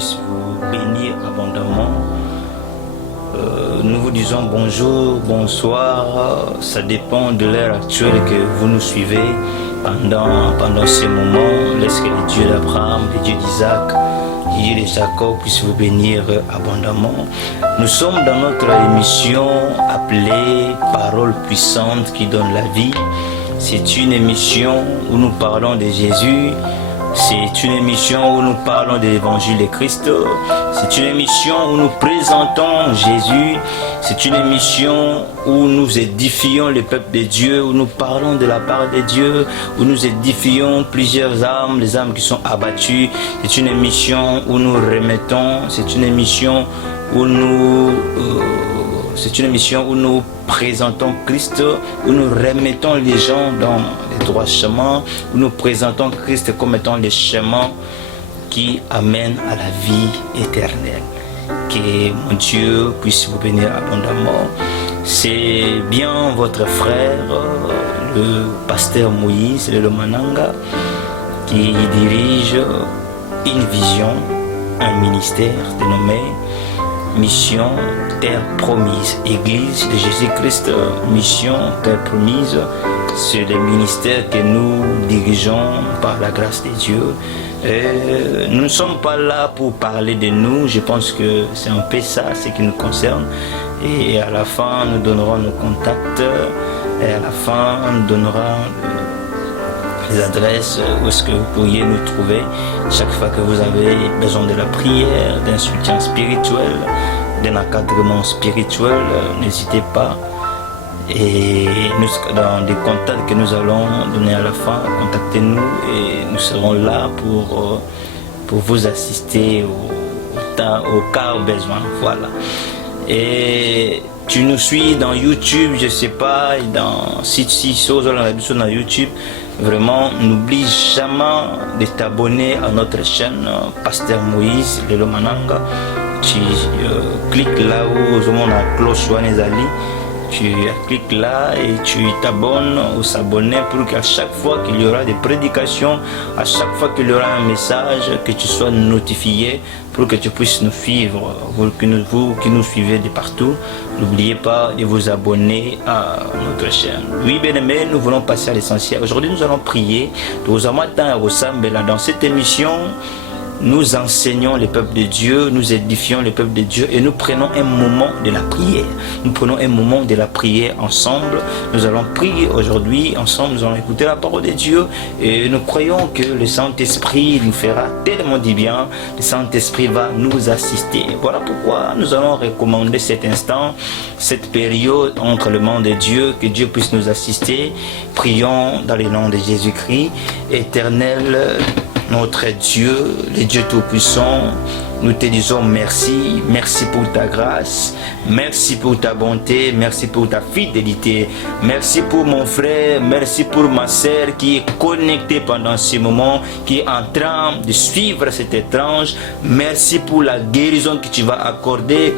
puisse vous bénir abondamment. Nous vous disons bonjour, bonsoir, ça dépend de l'heure actuelle que vous nous suivez pendant ces moments. Laisse que le Dieu d'Abraham, le Dieu d'Isaac, le Dieu de Jacob puisse vous bénir abondamment. Nous sommes dans notre émission appelée Paroles puissantes qui donnent la vie. C'est une émission où nous parlons de Jésus. C'est une émission où nous parlons de l'évangile de Christ. C'est une émission où nous présentons Jésus. C'est une émission où nous édifions le peuple de Dieu, où nous parlons de la part de Dieu, où nous édifions plusieurs âmes, les âmes qui sont abattues. C'est une émission où nous remettons, c'est une émission où nous présentons Christ, où nous remettons les gens dans les droits chemins, où nous présentons Christ comme étant le chemin qui amène à la vie éternelle. Que mon Dieu puisse vous bénir abondamment. C'est bien votre frère, le pasteur Moïse le Mananga, qui dirige une vision, un ministère dénommé Mission Terre Promise, Église de Jésus-Christ, Mission Terre Promise. C'est le ministère que nous dirigeons par la grâce de Dieu. Et nous ne sommes pas là pour parler de nous, je pense que c'est un peu ça, ce qui nous concerne. Et à la fin, nous donnerons nos contacts, et à la fin, nous donnerons les adresses où est-ce que vous pourriez nous trouver chaque fois que vous avez besoin de la prière, d'un soutien spirituel, d'un encadrement spirituel. N'hésitez pas. Et nous, dans des contacts que nous allons donner à la fin, contactez-nous et nous serons là pour vous assister au cas où besoin. Voilà. Et tu nous suis dans YouTube, je sais pas, si sur YouTube. Vraiment, n'oublie jamais de t'abonner à notre chaîne Pasteur Moïse le Mananga. Tu cliques là où on a cloche tu cliques là et tu t'abonnes ou s'abonner pour qu'à chaque fois qu'il y aura des prédications, à chaque fois qu'il y aura un message, que tu sois notifié pour que tu puisses nous suivre, vous qui nous suivez de partout. N'oubliez pas de vous abonner à notre chaîne. Oui, bien aimé, nous voulons passer à l'essentiel. Aujourd'hui, nous allons prier. Dans cette émission, nous enseignons le peuple de Dieu, nous édifions le peuple de Dieu et nous prenons un moment de la prière. Nous prenons un moment de la prière ensemble. Nous allons prier aujourd'hui ensemble, nous allons écouter la parole de Dieu et nous croyons que le Saint-Esprit nous fera tellement du bien. Le Saint-Esprit va nous assister. Voilà pourquoi nous allons recommander cet instant, cette période entre le monde de Dieu, que Dieu puisse nous assister. Prions dans le nom de Jésus-Christ, éternel notre Dieu, le Dieu Tout-Puissant. Nous te disons merci, merci pour ta grâce, merci pour ta bonté, merci pour ta fidélité, merci pour mon frère, merci pour ma sœur qui est connectée pendant ce moment, qui est en train de suivre cet étrange. Merci pour la guérison que tu vas accorder.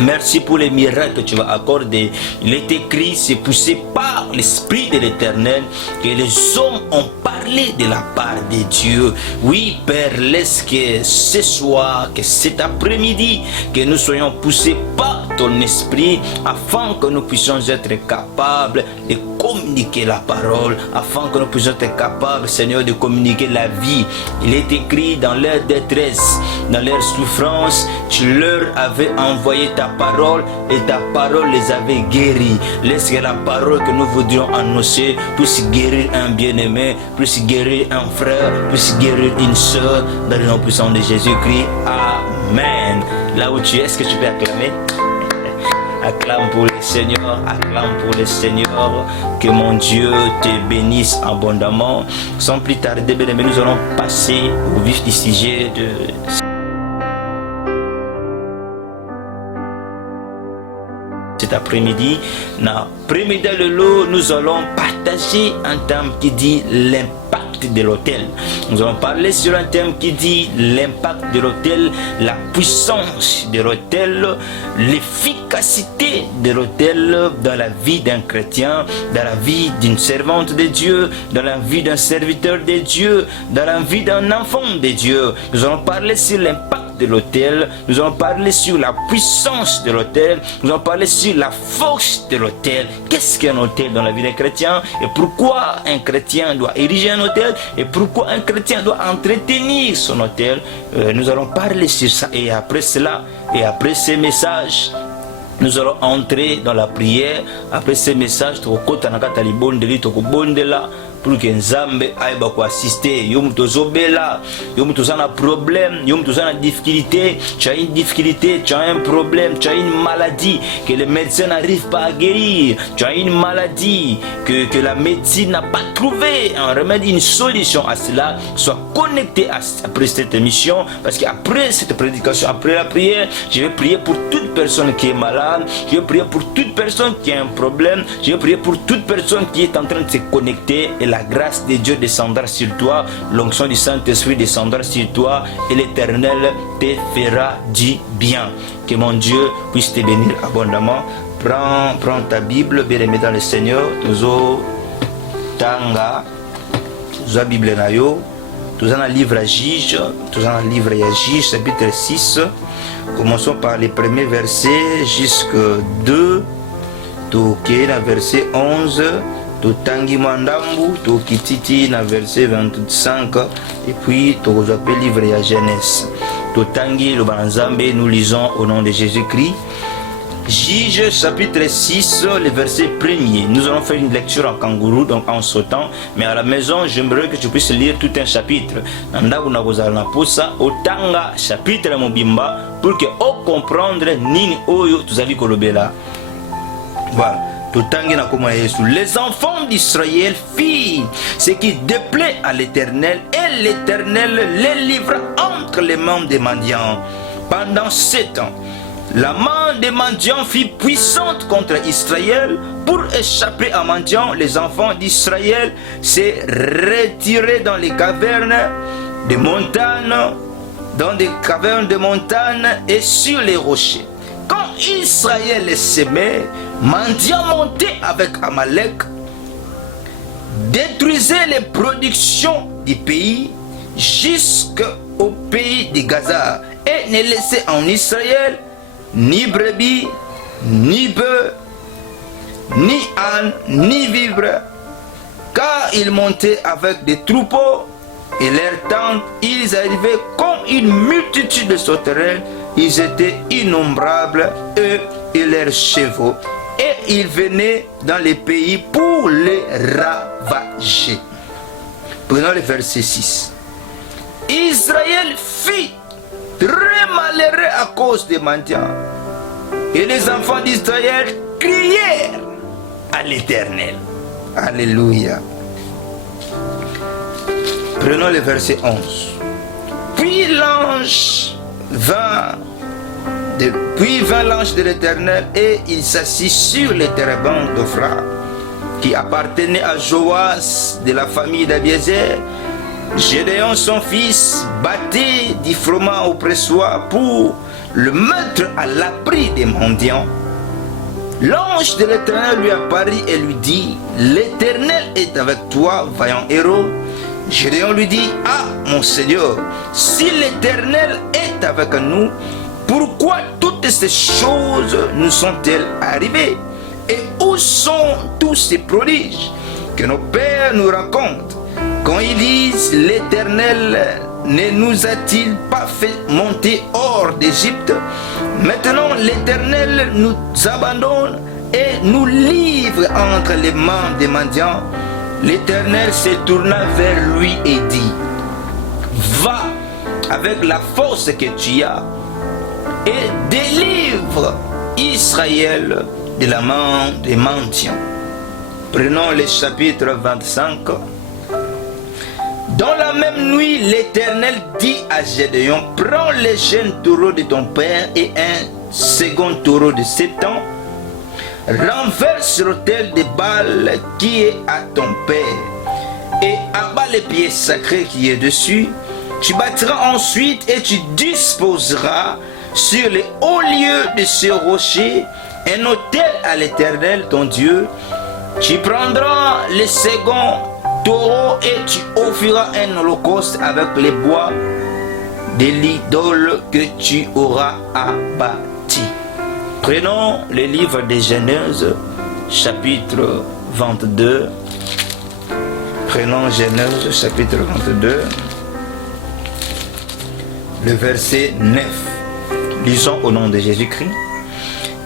Merci pour les miracles que tu vas accorder. Il est écrit, c'est poussé par l'Esprit de l'Éternel que les hommes ont parlé de la part de Dieu. Oui, Père, laisse que ce soir, que cet après-midi, que nous soyons poussés par ton Esprit afin que nous puissions être capables de communiquer la parole, afin que nous puissions être capables, Seigneur, de communiquer la vie. Il est écrit dans leur détresse, dans leur souffrance, tu leur avais envoyé ta parole et ta parole les avait guéris. Laisse que la parole que nous voudrions annoncer puisse guérir un bien-aimé, puisse guérir un frère, puisse guérir une soeur, dans le nom puissant de Jésus-Christ. Amen. Là où tu es, est-ce que tu peux acclamer? Acclame pour le Seigneur, acclame pour le Seigneur. Que mon Dieu te bénisse abondamment. Sans plus tarder, bien aimé, nous allons passer au vif du sujet de cet après-midi. Dans premier le lot, nous allons partager un thème qui dit l'impact de l'autel. Nous allons parler sur un thème qui dit l'impact de l'autel, la puissance de l'autel, l'efficacité de l'autel dans la vie d'un chrétien, dans la vie d'une servante de Dieu, dans la vie d'un serviteur de Dieu, dans la vie d'un enfant de Dieu. Nous allons parler sur l'impact de l'autel, nous allons parler sur la puissance de l'autel, nous allons parler sur la force de l'autel. Qu'est-ce qu'un autel dans la vie d'un chrétien et pourquoi un chrétien doit ériger un autel et pourquoi un chrétien doit entretenir son autel. Nous allons parler sur ça et après cela, et après ces messages, nous allons entrer dans la prière. Après ces messages, pour que Nzambe aiba ko assister. Yo muto zobela, yo muto zana problème, yo muto zana difficulté, tu as une difficulté, tu as un problème, tu as une maladie que les médecins n'arrivent pas à guérir, tu as une maladie que la médecine n'a pas trouvé un remède, une solution à cela. Sois connecté après cette émission, parce qu'après cette prédication, après la prière, je vais prier pour toute personne qui est malade, je vais prier pour toute personne qui a un problème, je vais prier pour toute personne qui est en train de se connecter. Et la grâce de Dieu descendra sur toi, l'onction du Saint-Esprit descendra sur toi et l'Éternel te fera du bien. Que mon Dieu puisse te bénir abondamment. Prends ta Bible, bien-aimé dans le Seigneur. Tuzo tanga, tuzo Bible na yo, tuzo na livre à Juge, tuzo na livre à Juge, chapitre 6. Commençons par les premiers versets jusqu'à 2, toke na verset 11. Totangi Mandambu, Tokititi na verset 25, et puis Tokozope livre à Genèse. Totangi le Banzambe, nous lisons au nom de Jésus-Christ. Juge chapitre 6, le verset 1er. Nous allons faire une lecture en kangourou, donc en sautant, mais à la maison, j'aimerais que tu puisses lire tout un chapitre. Nandaku na kozala posa, otanga chapitre mobimba, pour que o comprendre nini oyo tuzali kolobela. Voilà. Les enfants d'Israël firent ce qui déplaît à l'Éternel, et l'Éternel les livra entre les mains des mendiants. Pendant 7 ans, la main des mendiants fut puissante contre Israël. Pour échapper à mendiants, les enfants d'Israël se retiraient dans les cavernes de montagnes, et sur les rochers. Quand Israël les semait, mendiants montaient avec Amalek, détruisaient les productions du pays jusqu'au pays de Gaza et ne laissaient en Israël ni brebis, ni bœufs, ni ânes, ni vivres, car ils montaient avec des troupeaux et leurs tentes, ils arrivaient comme une multitude de sauterelles. Ils étaient innombrables, eux et leurs chevaux, et ils venaient dans les pays pour les ravager. Prenons le verset 6. Israël fit très malheureux à cause des mendiants, et les enfants d'Israël crièrent à l'Éternel. Alléluia. Prenons le verset 11. Puis vint l'ange de l'Éternel et il s'assit sur les térébinths d'Ophra qui appartenait à Joas de la famille d'Abiezer. Gédéon son fils battait du froment au pressoir pour le mettre à l'abri des mendiants. L'ange de l'Éternel lui apparut et lui dit: l'Éternel est avec toi, vaillant héros. Gédéon lui dit: ah, mon Seigneur, si l'Éternel est avec nous, pourquoi toutes ces choses nous sont-elles arrivées? Et où sont tous ces prodiges que nos pères nous racontent, quand ils disent: l'Éternel ne nous a-t-il pas fait monter hors d'Égypte? Maintenant l'Éternel nous abandonne et nous livre entre les mains des mendiants. L'Éternel se tourna vers lui et dit: va avec la force que tu as et délivre Israël de la main des mendiants. Prenons le chapitre 25. Dans la même nuit, l'Éternel dit à Gédéon: prends les jeunes taureaux de ton père et un second taureau de 7 ans. Renverse l'autel de Baal qui est à ton père et abat les pieds sacrés qui est dessus. Tu bâtiras ensuite et tu disposeras sur les hauts lieux de ce rocher un autel à l'Éternel ton Dieu. Tu prendras le second taureau et tu offriras un holocauste avec les bois de l'idole que tu auras abattie. Prenons le livre de Genèse, chapitre 22. Prenons Genèse, chapitre 22, le verset 9. Lisons au nom de Jésus-Christ.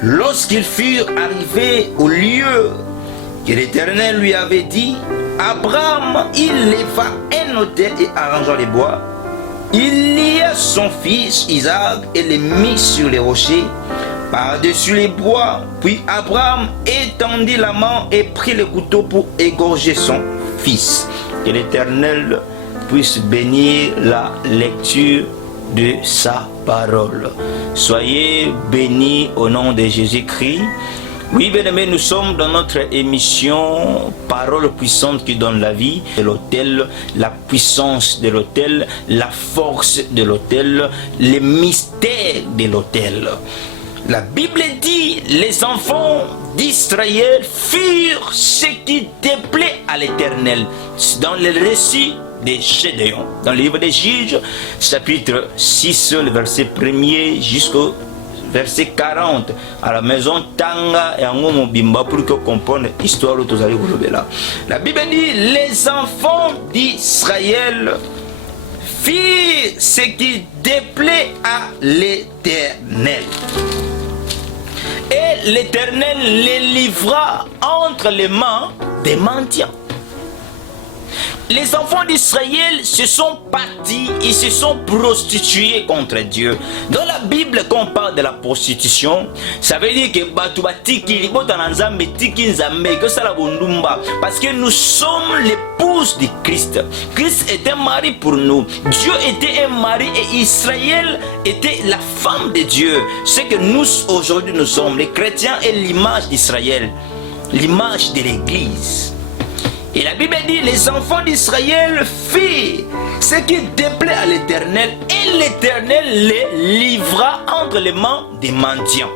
Lorsqu'ils furent arrivés au lieu que l'Éternel lui avait dit, Abraham, il leva un autel et arrangea les bois. Il lia son fils Isaac et le mit sur les rochers, par-dessus les bois. Puis Abraham étendit la main et prit le couteau pour égorger son fils. Que l'Éternel puisse bénir la lecture de sa parole. Soyez bénis au nom de Jésus-Christ. Oui, bien-aimés, nous sommes dans notre émission Parole puissante qui donne la vie de l'autel, la puissance de l'autel, la force de l'autel, les mystères de l'autel. La Bible dit, les enfants d'Israël firent ce qui déplaît à l'Éternel. Dans le récit de Gédéon, dans le livre des Juges, chapitre 6, le verset 1er jusqu'au verset 40, à la maison Tanga et en Bimba pour que comprenne l'histoire de Tozali Goulobela. La Bible dit, les enfants d'Israël firent ce qui déplaît à l'Éternel. Et l'Éternel les livra entre les mains des mendiants. Les enfants d'Israël se sont partis, ils se sont prostitués contre Dieu. Dans la Bible, quand on parle de la prostitution, ça veut dire que parce que nous sommes l'épouse de Christ. Christ était un mari pour nous. Dieu était un mari et Israël était la femme de Dieu. Ce que nous aujourd'hui nous sommes, les chrétiens, est l'image d'Israël, l'image de l'Église. Et la Bible dit, les enfants d'Israël firent ce qui déplaît à l'Éternel, et l'Éternel les livra entre les mains des mendiants.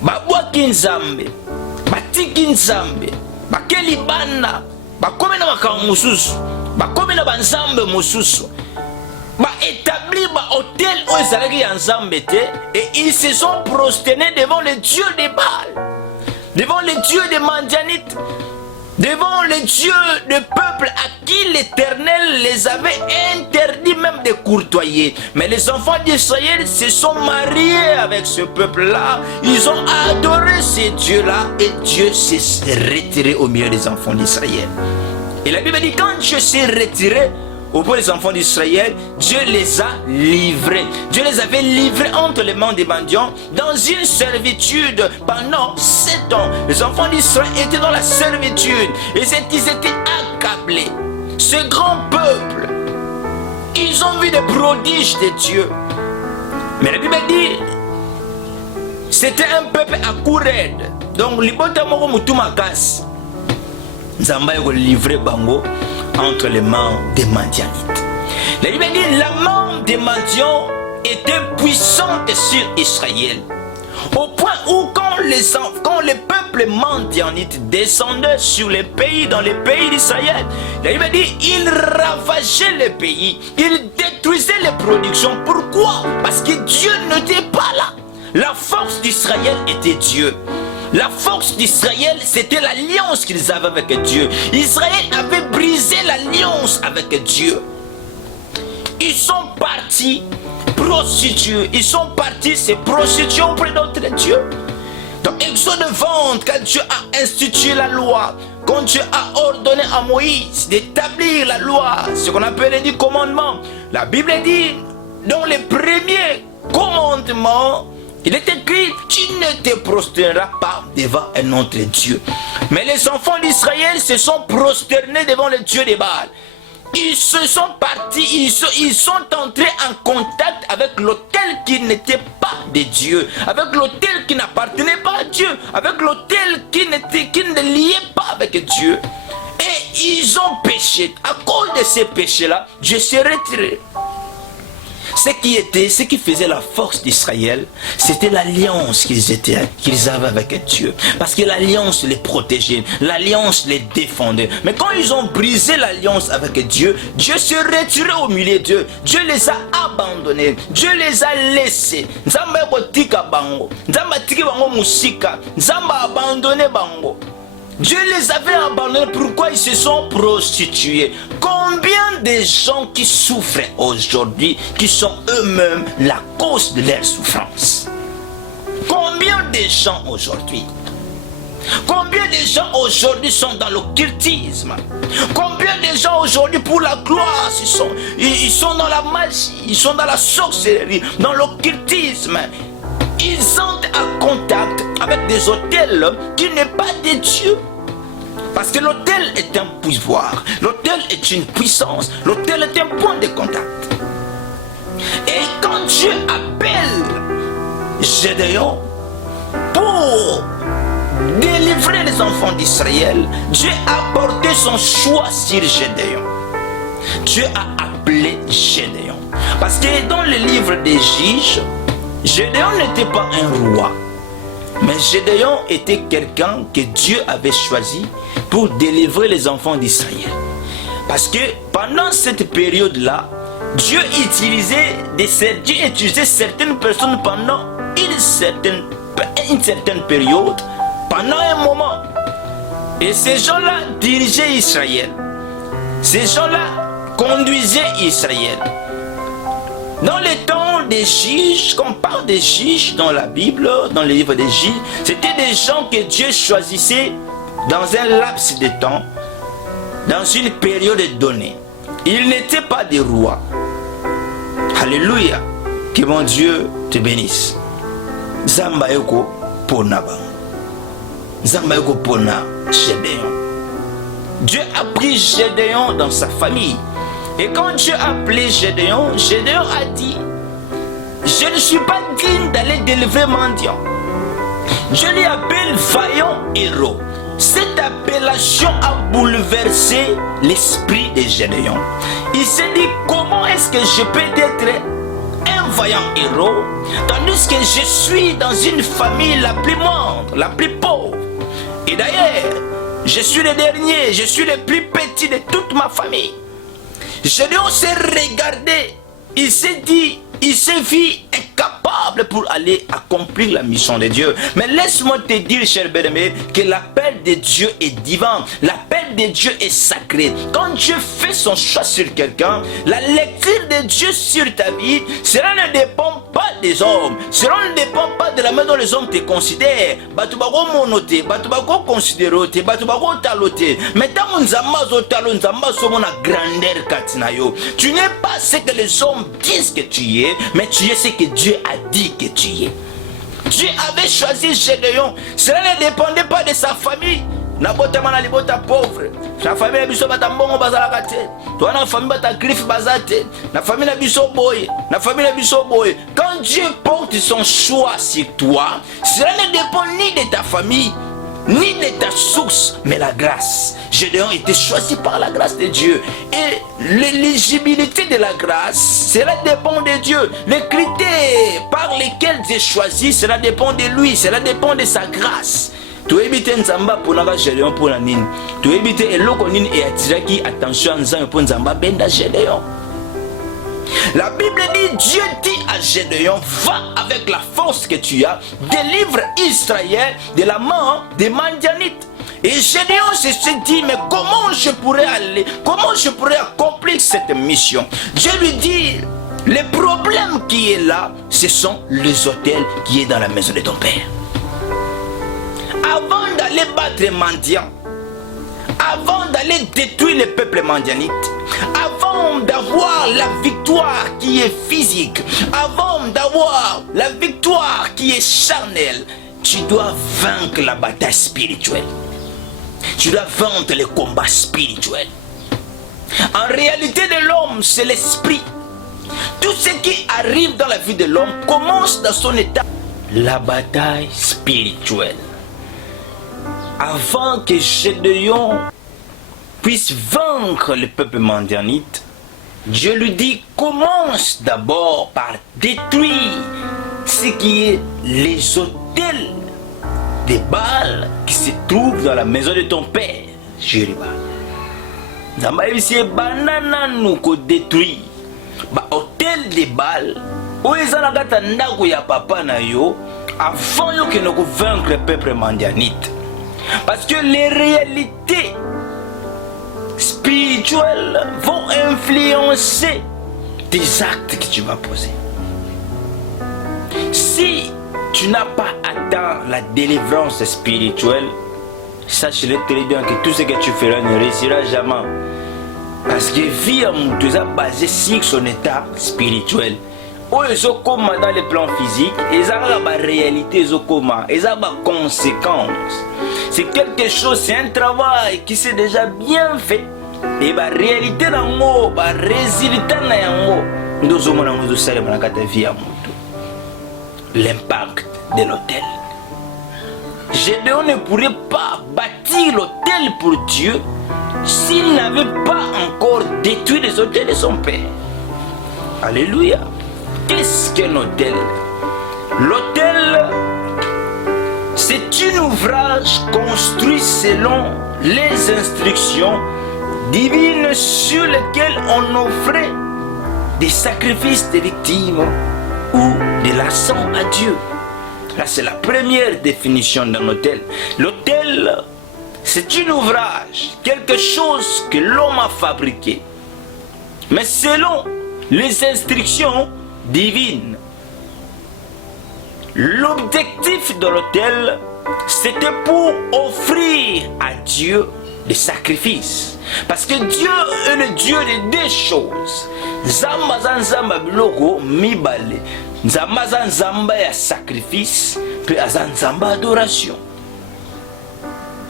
Babwaki nzambe, batiki nzambe, bakeli bana, bakome na makambo mosusu, bakome na banzambe mosusu, établi hôtel où ezalaki ya nzambe te, et ils se sont prosternés devant le Dieu de Baal, devant le Dieu des Mandianites, devant les dieux de peuple à qui l'Éternel les avait interdit même de courtoyer. Mais les enfants d'Israël se sont mariés avec ce peuple-là. Ils ont adoré ces dieux-là et Dieu s'est retiré au milieu des enfants d'Israël. Et la Bible dit, quand Dieu s'est retiré auprès des enfants d'Israël, Dieu les a livrés. Dieu les avait livrés entre les mains des mendiants dans une servitude pendant 7 ans. Les enfants d'Israël étaient dans la servitude. Ils étaient accablés. Ce grand peuple, ils ont vu des prodiges de Dieu. Mais la Bible dit, c'était un peuple à courir. Donc, l'ibota moko mutumakas. Nzamba yoko livré bango entre les mains des Madianites. La Bible dit, la main des Madians était puissante sur Israël. Au point où quand les peuples Madianites descendaient sur les pays, dans les pays d'Israël, la Bible dit, ils ravageaient les pays, ils détruisaient les productions. Pourquoi? Parce que Dieu n'était pas là. La force d'Israël était Dieu. La force d'Israël, c'était l'alliance qu'ils avaient avec Dieu. Israël avait brisé l'alliance avec Dieu. Ils sont partis prostitués. Ils sont partis se prostituer auprès d'autres dieux. Dans Exode 20, quand Dieu a institué la loi, quand Dieu a ordonné à Moïse d'établir la loi, ce qu'on appelle les 10 commandements, la Bible dit, dans les premiers commandements, il est écrit, tu ne te prosterneras pas devant un autre Dieu. Mais les enfants d'Israël se sont prosternés devant le Dieu de Baal. Ils se sont partis, ils sont entrés en contact avec l'autel qui n'était pas de Dieu, avec l'autel qui n'appartenait pas à Dieu, avec l'autel qui ne liait pas avec Dieu. Et ils ont péché. À cause de ces péchés-là, Dieu s'est retiré. Ce qui faisait la force d'Israël, c'était l'alliance qu'ils avaient avec Dieu. Parce que l'alliance les protégeait, l'alliance les défendait. Mais quand ils ont brisé l'alliance avec Dieu, Dieu se retirait au milieu d'eux. Dieu les a abandonnés, Dieu les a laissés. Nzamba kotika bango, Nzamba tiki bango musika, Nzamba abandonné bango. Dieu les avait abandonnés. Pourquoi ils se sont prostitués? Combien de gens qui souffrent aujourd'hui, qui sont eux-mêmes la cause de leur souffrance? Combien de gens aujourd'hui? Combien de gens aujourd'hui sont dans l'occultisme? Combien de gens aujourd'hui pour la gloire ils sont dans la magie, ils sont dans la sorcellerie, dans l'occultisme? Ils sont en contact avec des autels qui n'est pas de Dieu. Parce que l'autel est un pouvoir, l'autel est une puissance, l'autel est un point de contact. Et quand Dieu appelle Gédéon pour délivrer les enfants d'Israël, Dieu a porté son choix sur Gédéon. Dieu a appelé Gédéon. Parce que dans le livre des Juges, Gédéon n'était pas un roi, mais Gédéon était quelqu'un que Dieu avait choisi pour délivrer les enfants d'Israël. Parce que pendant cette période-là, Dieu utilisait certaines personnes pendant une certaine période, pendant un moment. Et ces gens-là dirigeaient Israël. Ces gens-là conduisaient Israël. Dans les temps des juges, quand on parle des juges dans la Bible, dans le livre des juges, c'était des gens que Dieu choisissait dans un laps de temps, dans une période donnée. Ils n'étaient pas des rois. Alléluia. Que mon Dieu te bénisse. Zambayoko Ponaba. Zambayoko Pona Gédéon. Dieu a pris Gédéon dans sa famille. Et quand Dieu a appelé Gédéon, Gédéon a dit: je ne suis pas digne d'aller délivrer mendiant. Je lui appelle vaillant héros. Cette appellation a bouleversé l'esprit de Gédéon. Il s'est dit: comment est-ce que je peux être un vaillant héros tandis que je suis dans une famille la plus moindre, la plus pauvre? Et d'ailleurs, je suis le dernier, je suis le plus petit de toute ma famille. Gédéon s'est regardé, il s'est dit, il s'est vu incapable pour aller accomplir la mission de Dieu. Mais laisse-moi te dire, cher bien-aimé, que l'appel de Dieu est divin. L'appel de Dieu est sacré. Quand Dieu fait son choix sur quelqu'un, la lecture de Dieu sur ta vie, cela ne dépend pas des hommes. Cela ne dépend pas de la manière dont les hommes te considèrent. Batubako monote, batubako considérote, batubako talote. Mais tant nzamazo talo nzamazo mona grandeur katinayo. Tu n'es pas ce que les hommes disent que tu es, mais tu es ce que Dieu a dit que tu es. Dieu avait choisi Gédéon. Cela ne dépendait pas de sa famille. Nabota mana libota pauvre. La famille biso bata mbongo bazala kate. Toi na famille bata griffe bazate. La famille na biso boy. La famille na biso boy. Quand Dieu porte son choix sur toi, cela ne dépend ni de ta famille, ni de ta source, mais la grâce. Gédéon était choisi par la grâce de Dieu. Et l'éligibilité de la grâce, cela dépend de Dieu. Les critères par lesquels Dieu choisit, cela dépend de lui, cela dépend de sa grâce. Tu évites Nzamba pour la Gédéon pour la nine. Tu évites Elokonin et Atiraki, attention Nzamba pour Nzamba benda Gédéon. La Bible dit, Dieu dit à Gédéon: va avec la force que tu as, délivre Israël de la main des Madianites. Et Gédéon se dit: mais comment je pourrais aller, comment je pourrais accomplir cette mission? Dieu lui dit: le problème qui est là, ce sont les autels qui est dans la maison de ton père. Avant d'aller battre les mendiants, avant d'aller détruire le peuple mandianite, avant d'avoir la victoire qui est physique, avant d'avoir la victoire qui est charnelle, tu dois vaincre la bataille spirituelle. Tu dois vaincre le combat spirituel. En réalité de l'homme, c'est l'esprit. Tout ce qui arrive dans la vie de l'homme commence dans son état. La bataille spirituelle. Avant que Gédéon puisse vaincre le peuple mandianite, Dieu lui dit, commence d'abord par détruire ce qui est les autels des Baals qui se trouvent dans la maison de ton père, Jériba. Zamba ici banana nous ko détruire ba hôtel des Baals où ils ont la ndako ya papa na yo avant yo que nous vaincre le peuple mandianite. Parce que les réalités spirituelles vont influencer tes actes que tu vas poser. Si tu n'as pas atteint la délivrance spirituelle, sache-le très bien que tout ce que tu feras ne réussira jamais. Parce que vie à mon Dieu est basée sur son état spirituel. Où ils ont comme dans les plans physiques, ils ont la réalité, ils ont comme, ils ont des conséquences. C'est quelque chose, c'est un travail qui s'est déjà bien fait. Et la réalité dans le la résultat dans le nous sommes dans le salé dans la vie à mon Dieu. L'impact de l'autel. Gédéon ne pourrait pas bâtir l'autel pour Dieu s'il n'avait pas encore détruit les autels de son père. Alléluia. Qu'est-ce qu'un autel? L'autel, c'est un ouvrage construit selon les instructions divines sur lesquelles on offrait des sacrifices de victimes ou de la sang à Dieu. Là, c'est la première définition d'un autel. L'autel, c'est un ouvrage, quelque chose que l'homme a fabriqué, mais selon les instructions divines. L'objectif de l'autel, c'était pour offrir à Dieu des sacrifices. Parce que Dieu est le Dieu de deux choses. Zamba zanzamba biloko mibale. Zamba zanzamba ya sacrifice, puis zanzamba adoration.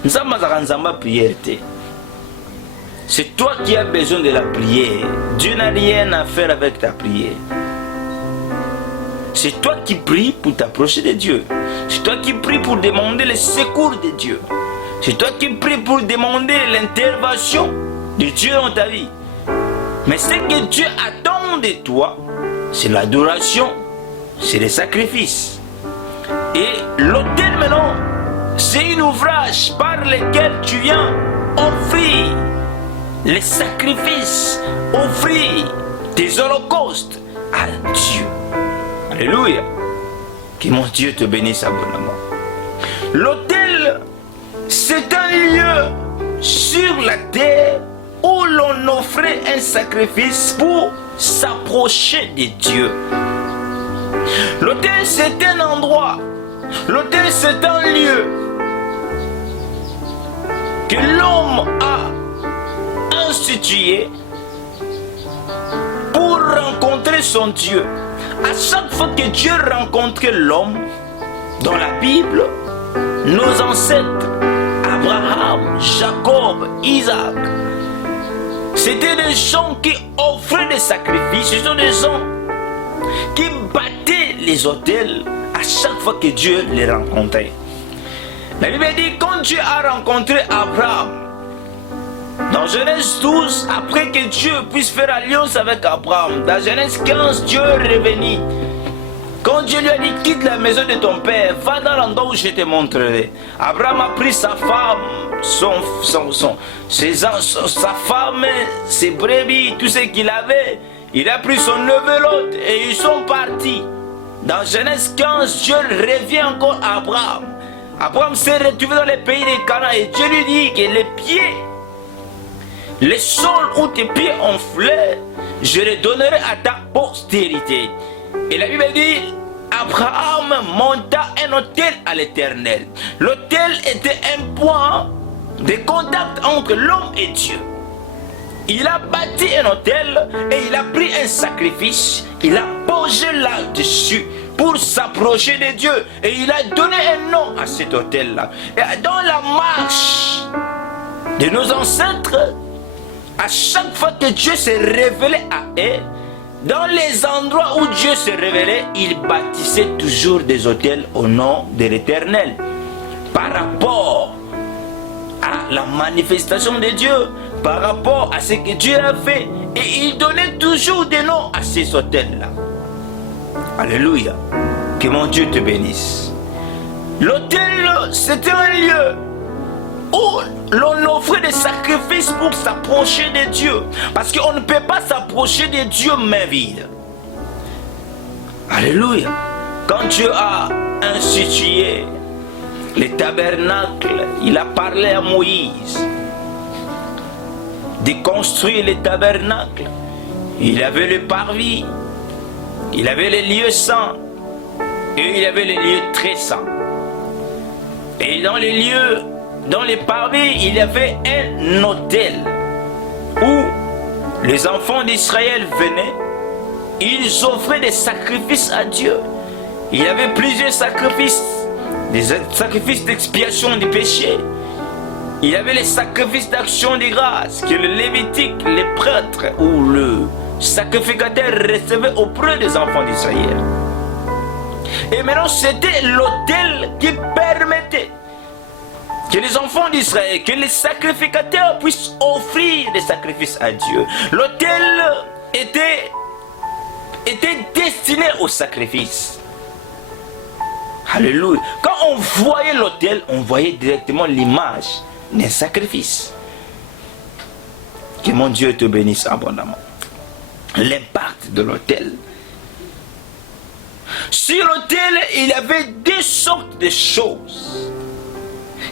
Zamba zanzamba prière. C'est toi qui as besoin de la prière. Dieu n'a rien à faire avec ta prière. C'est toi qui pries pour t'approcher de Dieu. C'est toi qui pries pour demander le secours de Dieu. C'est toi qui pries pour demander l'intervention de Dieu dans ta vie. Mais ce que Dieu attend de toi, c'est l'adoration, c'est le sacrifice. Et l'autel maintenant, c'est un ouvrage par lequel tu viens offrir les sacrifices, offrir tes holocaustes à Dieu. Alléluia. Que mon Dieu te bénisse abondamment. L'autel, c'est un lieu sur la terre où l'on offrait un sacrifice pour s'approcher de Dieu. L'autel, c'est un endroit. L'autel, c'est un lieu que l'homme a institué pour rencontrer son Dieu. À chaque fois que Dieu rencontrait l'homme, dans la Bible, nos ancêtres, Abraham, Jacob, Isaac, c'était des gens qui offraient des sacrifices, ce sont des gens qui battaient les autels à chaque fois que Dieu les rencontrait. La Bible dit, quand Dieu a rencontré Abraham, dans Genèse 12, après que Dieu puisse faire alliance avec Abraham, dans Genèse 15, Dieu est revenu. Quand Dieu lui a dit, quitte la maison de ton père, va dans l'endroit où je te montrerai. Abraham a pris sa femme, sa femme, ses brebis, tout ce qu'il avait. Il a pris son neveu Lot et ils sont partis. Dans Genèse 15, Dieu revient encore à Abraham. Abraham s'est retrouvé dans les pays de Canaan et Dieu lui dit que les pieds, les sols où tes pieds ont foulé, je les donnerai à ta postérité. Et la Bible dit, Abraham monta un autel à l'Éternel. L'autel était un point de contact entre l'homme et Dieu. Il a bâti un autel et il a pris un sacrifice. Il a posé là-dessus pour s'approcher de Dieu. Et il a donné un nom à cet autel-là. Et dans la marche de nos ancêtres, à chaque fois que Dieu s'est révélé à eux, dans les endroits où Dieu s'est révélé, il bâtissait toujours des autels au nom de l'Éternel. Par rapport à la manifestation de Dieu, par rapport à ce que Dieu a fait. Et il donnait toujours des noms à ces autels-là. Alléluia. Que mon Dieu te bénisse. L'autel, c'était un lieu où l'on offrait des sacrifices pour s'approcher de Dieu. Parce qu'on ne peut pas s'approcher de Dieu main vide. Alléluia. Quand Dieu a institué les tabernacles, il a parlé à Moïse de construire les tabernacles. Il avait le parvis, il avait les lieux saints et il avait les lieux très saints. Et dans les lieux, dans les parvis, il y avait un autel où les enfants d'Israël venaient, ils offraient des sacrifices à Dieu. Il y avait plusieurs sacrifices, des sacrifices d'expiation des péchés. Il y avait les sacrifices d'action de grâce que le Lévitique, les prêtres ou le sacrificateur recevait auprès des enfants d'Israël. Et maintenant, c'était l'autel qui permettait que les enfants d'Israël, que les sacrificateurs puissent offrir des sacrifices à Dieu. L'autel était destiné au sacrifice. Alléluia. Quand on voyait l'autel, on voyait directement l'image d'un sacrifice. Que mon Dieu te bénisse abondamment. L'impact de l'autel. Sur l'autel, il y avait deux sortes de choses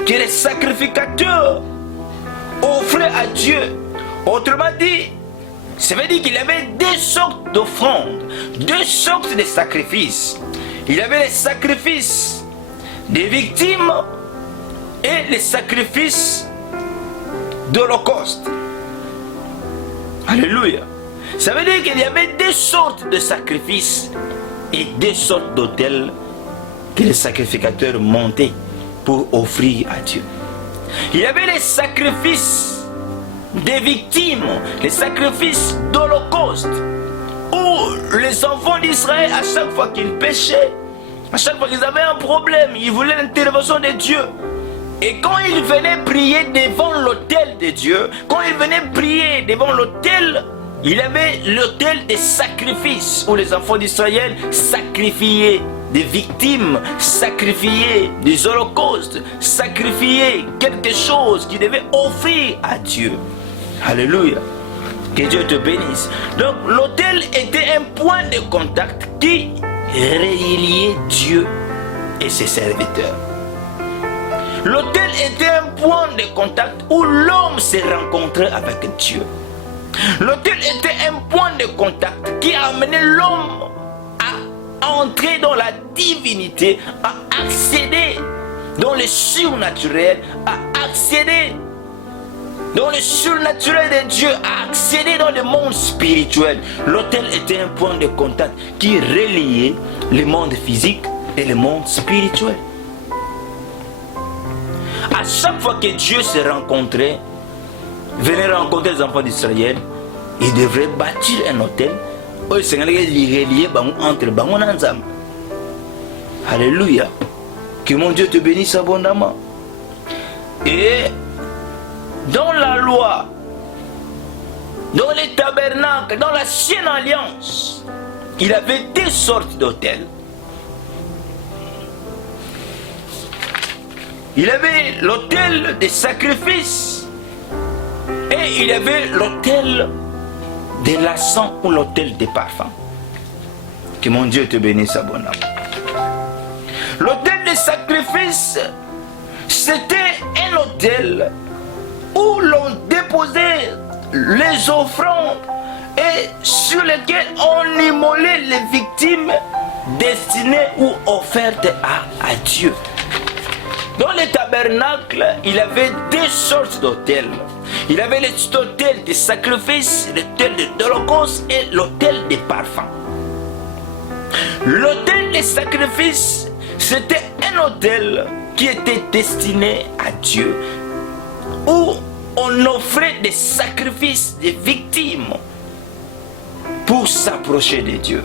que les sacrificateurs offraient à Dieu. Autrement dit, ça veut dire qu'il y avait deux sortes d'offrandes, deux sortes de sacrifices. Il y avait les sacrifices des victimes et les sacrifices d'Holocauste. Alléluia. Ça veut dire qu'il y avait deux sortes de sacrifices et deux sortes d'autels que les sacrificateurs montaient pour offrir à Dieu. Il y avait les sacrifices des victimes, les sacrifices d'Holocauste, où les enfants d'Israël, à chaque fois qu'ils péchaient, à chaque fois qu'ils avaient un problème, ils voulaient l'intervention de Dieu. Et quand ils venaient prier devant l'autel de Dieu, quand ils venaient prier devant l'autel, il y avait l'autel des sacrifices, où les enfants d'Israël sacrifiaient des victimes, sacrifiaient des holocaustes, sacrifiaient quelque chose qu'ils devaient offrir à Dieu. Alléluia. Que Dieu te bénisse. Donc l'autel était un point de contact qui reliait Dieu et ses serviteurs. L'autel était un point de contact où l'homme se rencontrait avec Dieu. L'autel était un point de contact qui amenait l'homme à entrer dans la divinité, à accéder dans le surnaturel, à accéder dans le surnaturel de Dieu, à accéder dans le monde spirituel. L'autel était un point de contact qui reliait le monde physique et le monde spirituel. À chaque fois que Dieu se rencontrait, venait rencontrer les enfants d'Israël, il devrait bâtir un autel où il serait relié entre bangon et ensemble. Alléluia. Que mon Dieu te bénisse abondamment. Et dans la loi, dans les tabernacles, dans l'ancienne alliance, il y avait deux sortes d'autels. Il y avait l'autel des sacrifices et il y avait l'autel de l'encens ou l'autel des parfums. Que mon Dieu te bénisse abondamment. L'autel des sacrifices, c'était un autel où l'on déposait les offrandes et sur lesquelles on immolait les victimes destinées ou offertes à Dieu. Dans les tabernacles, il y avait deux sortes d'autels. Il y avait l'autel des sacrifices, l'autel de l'Holocauste et l'autel des parfums. L'autel des sacrifices, c'était un autel qui était destiné à Dieu, où on offrait des sacrifices, des victimes pour s'approcher de Dieu.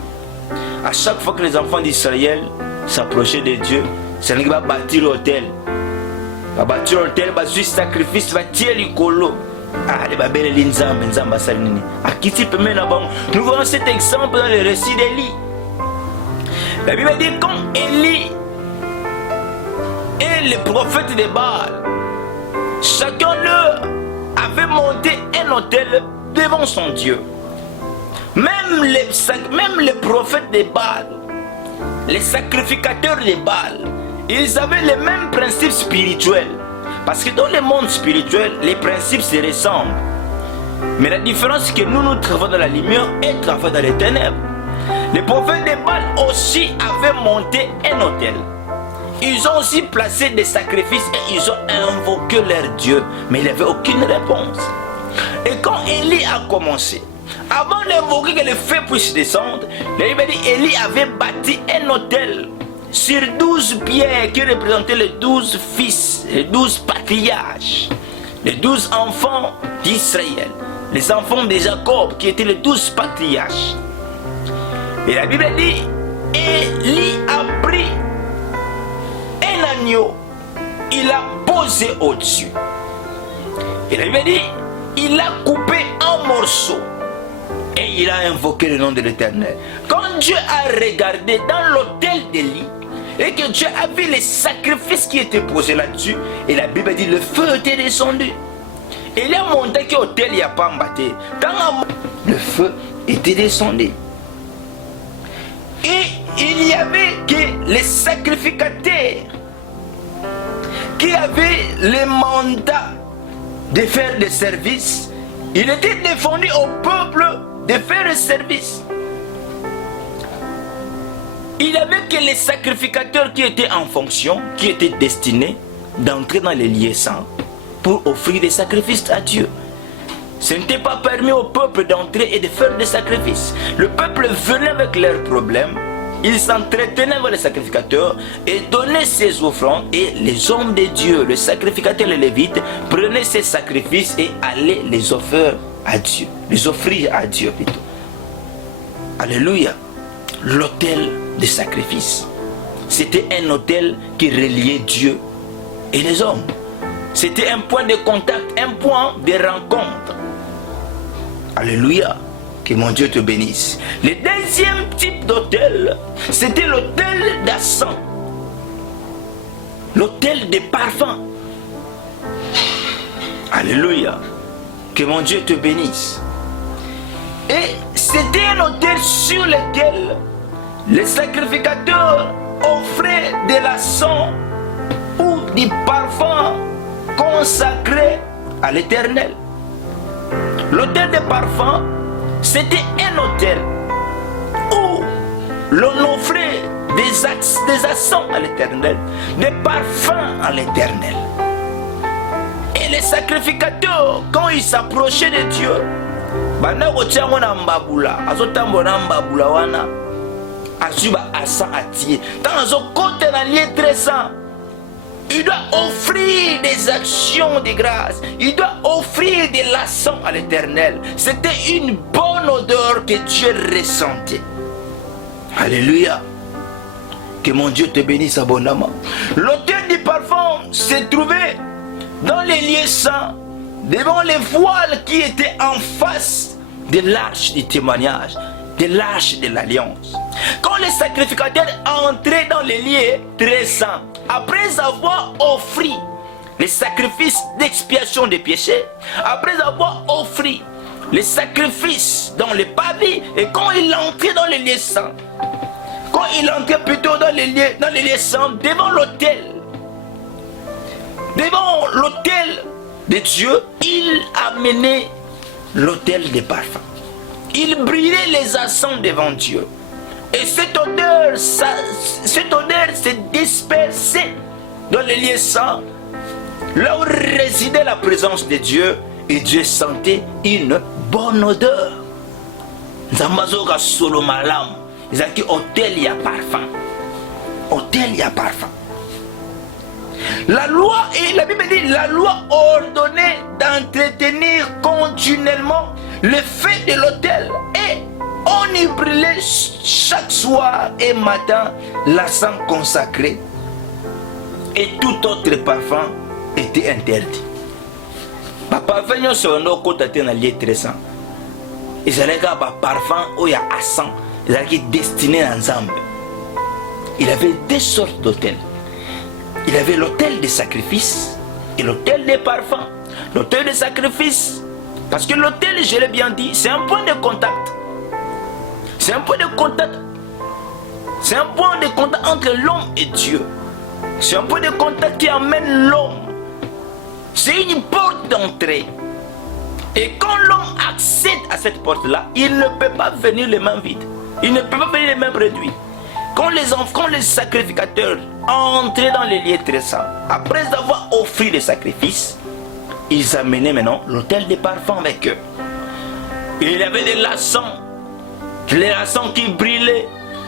À chaque fois que les enfants d'Israël s'approchaient de Dieu, c'est lui qui va bâtir l'autel. Va bâtir l'autel, va juste sacrifice, va tirer le colo. Ah, les babel et Nzamba Salinini. À qui tu peux mener là-bas? Nous voyons cet exemple dans le récit d'Élie. La Bible dit quand Élie et les prophètes de Baal, chacun d'eux avait monté un autel devant son Dieu. Même les prophètes de Baal, les sacrificateurs de Baal, ils avaient les mêmes principes spirituels. Parce que dans le monde spirituel, les principes se ressemblent. Mais la différence c'est que nous travaillons dans la lumière et travaillons dans les ténèbres. Les prophètes de Baal aussi avaient monté un autel. Ils ont aussi placé des sacrifices et ils ont invoqué leur Dieu. Mais il n'y avait aucune réponse. Et quand Élie a commencé, avant d'invoquer que le feu puisse descendre, la Bible dit Élie avait bâti un autel sur 12 pierres qui représentaient les 12 fils, les 12 patriarches, les 12 enfants d'Israël, les enfants de Jacob qui étaient les 12 patriarches. Et la Bible dit, Élie a pris un agneau, il a posé au-dessus. Et la Bible dit, il a coupé un morceau et il a invoqué le nom de l'Éternel. Quand Dieu a regardé dans l'autel d'Élie et que Dieu a vu les sacrifices qui étaient posés là-dessus, et la Bible dit, le feu était descendu. Et il a montré que l'autel n'y a pas embatté. Le feu était descendu. Et il y avait que les sacrificateurs qui avaient le mandat de faire des services. Il était défendu au peuple de faire le service. Il n'y avait que les sacrificateurs qui étaient en fonction, qui étaient destinés d'entrer dans les lieux saints pour offrir des sacrifices à Dieu. Ce n'était pas permis au peuple d'entrer et de faire des sacrifices. Le peuple venait avec leurs problèmes, ils s'entretenaient avec les sacrificateurs et donnaient ses offrandes, et les hommes de Dieu, les sacrificateurs, les lévites, prenaient ces sacrifices et allaient les offrir à Dieu. Les offrir à Dieu plutôt. Alléluia. L'autel de sacrifice. C'était un autel qui reliait Dieu et les hommes. C'était un point de contact, un point de rencontre. Alléluia. Que mon Dieu te bénisse. Le deuxième type d'autel, c'était l'autel d'encens. L'autel des parfums. Alléluia. Que mon Dieu te bénisse. Et c'était un autel sur lequel les sacrificateurs offraient de l'encens ou du parfum consacré à l'Éternel. L'autel des parfums, c'était un autel où l'on offrait des encens à l'Éternel, des parfums à l'Éternel. Et les sacrificateurs, quand ils s'approchaient de Dieu, il doit offrir des actions de grâce. Il doit offrir de l'encens à l'Éternel. C'était une bonne odeur que Dieu ressentait. Alléluia. Que mon Dieu te bénisse abondamment. L'autel du parfum se trouvait dans les lieux saints, devant les voiles qui étaient en face de l'arche du témoignage, de l'arche de l'alliance. Quand les sacrificateurs entraient dans les lieux très saints, après avoir offert les sacrifices d'expiation des péchés, après avoir offert les sacrifices dans les pavis, et quand il entrait dans les lieux saints, quand il entrait plutôt dans les lieux saints, devant l'autel de Dieu, il amenait l'autel des parfums. Il brûlait les encens devant Dieu. Et cette odeur s'est dispersée dans les lieux saints, là où résidait la présence de Dieu, et Dieu sentait une bonne odeur. Zamazoga solo malam, ils ont dit hôtel y a parfum. Hôtel y a parfum. La loi, et la Bible dit, la loi ordonnait d'entretenir continuellement le feu de l'autel, et on y brûlait chaque soir et matin l'encens consacré, et tout autre parfum était interdit. parfum nyonso ndo kota te na lieu très saint. Ezalaki parfum oyo à sang, ezalaki destiné na Nzambe. Il avait deux sortes d'autels. Il avait l'autel de sacrifice et l'autel des parfums. L'autel de sacrifice, parce que l'autel, je l'ai bien dit, c'est un point de contact. C'est un point de contact. C'est un point de contact entre l'homme et Dieu. C'est un point de contact qui amène l'homme. C'est une porte d'entrée. Et quand l'homme accède à cette porte-là, il ne peut pas venir les mains vides. Il ne peut pas venir les mains réduites. Quand les sacrificateurs entraient dans les lieux très saints, après avoir offert les sacrifices, ils amenaient maintenant l'autel des parfums avec eux. Il y avait des laçons, les laçons qui brillaient.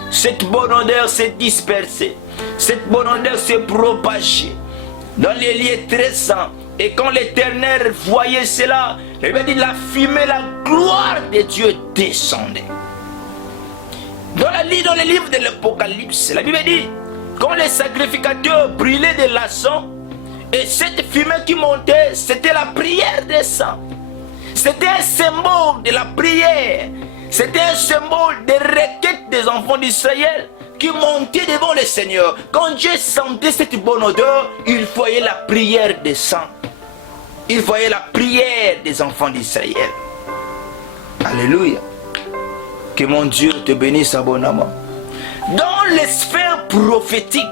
Cette bonne odeur s'est dispersée. Cette bonne odeur s'est propagée dans les lieux très saints. Et quand l'Éternel voyait cela, il avait dit la fumée, la gloire de Dieu descendait. Dans le livre de l'Apocalypse, la Bible dit, quand les sacrificateurs brûlaient des laçons, et cette fumée qui montait, c'était la prière des saints. C'était un symbole de la prière. C'était un symbole des requêtes des enfants d'Israël qui montaient devant le Seigneur. Quand Dieu sentait cette bonne odeur, il voyait la prière des saints. Il voyait la prière des enfants d'Israël. Alléluia. Que mon Dieu te bénisse abondamment. Dans les sphères prophétiques,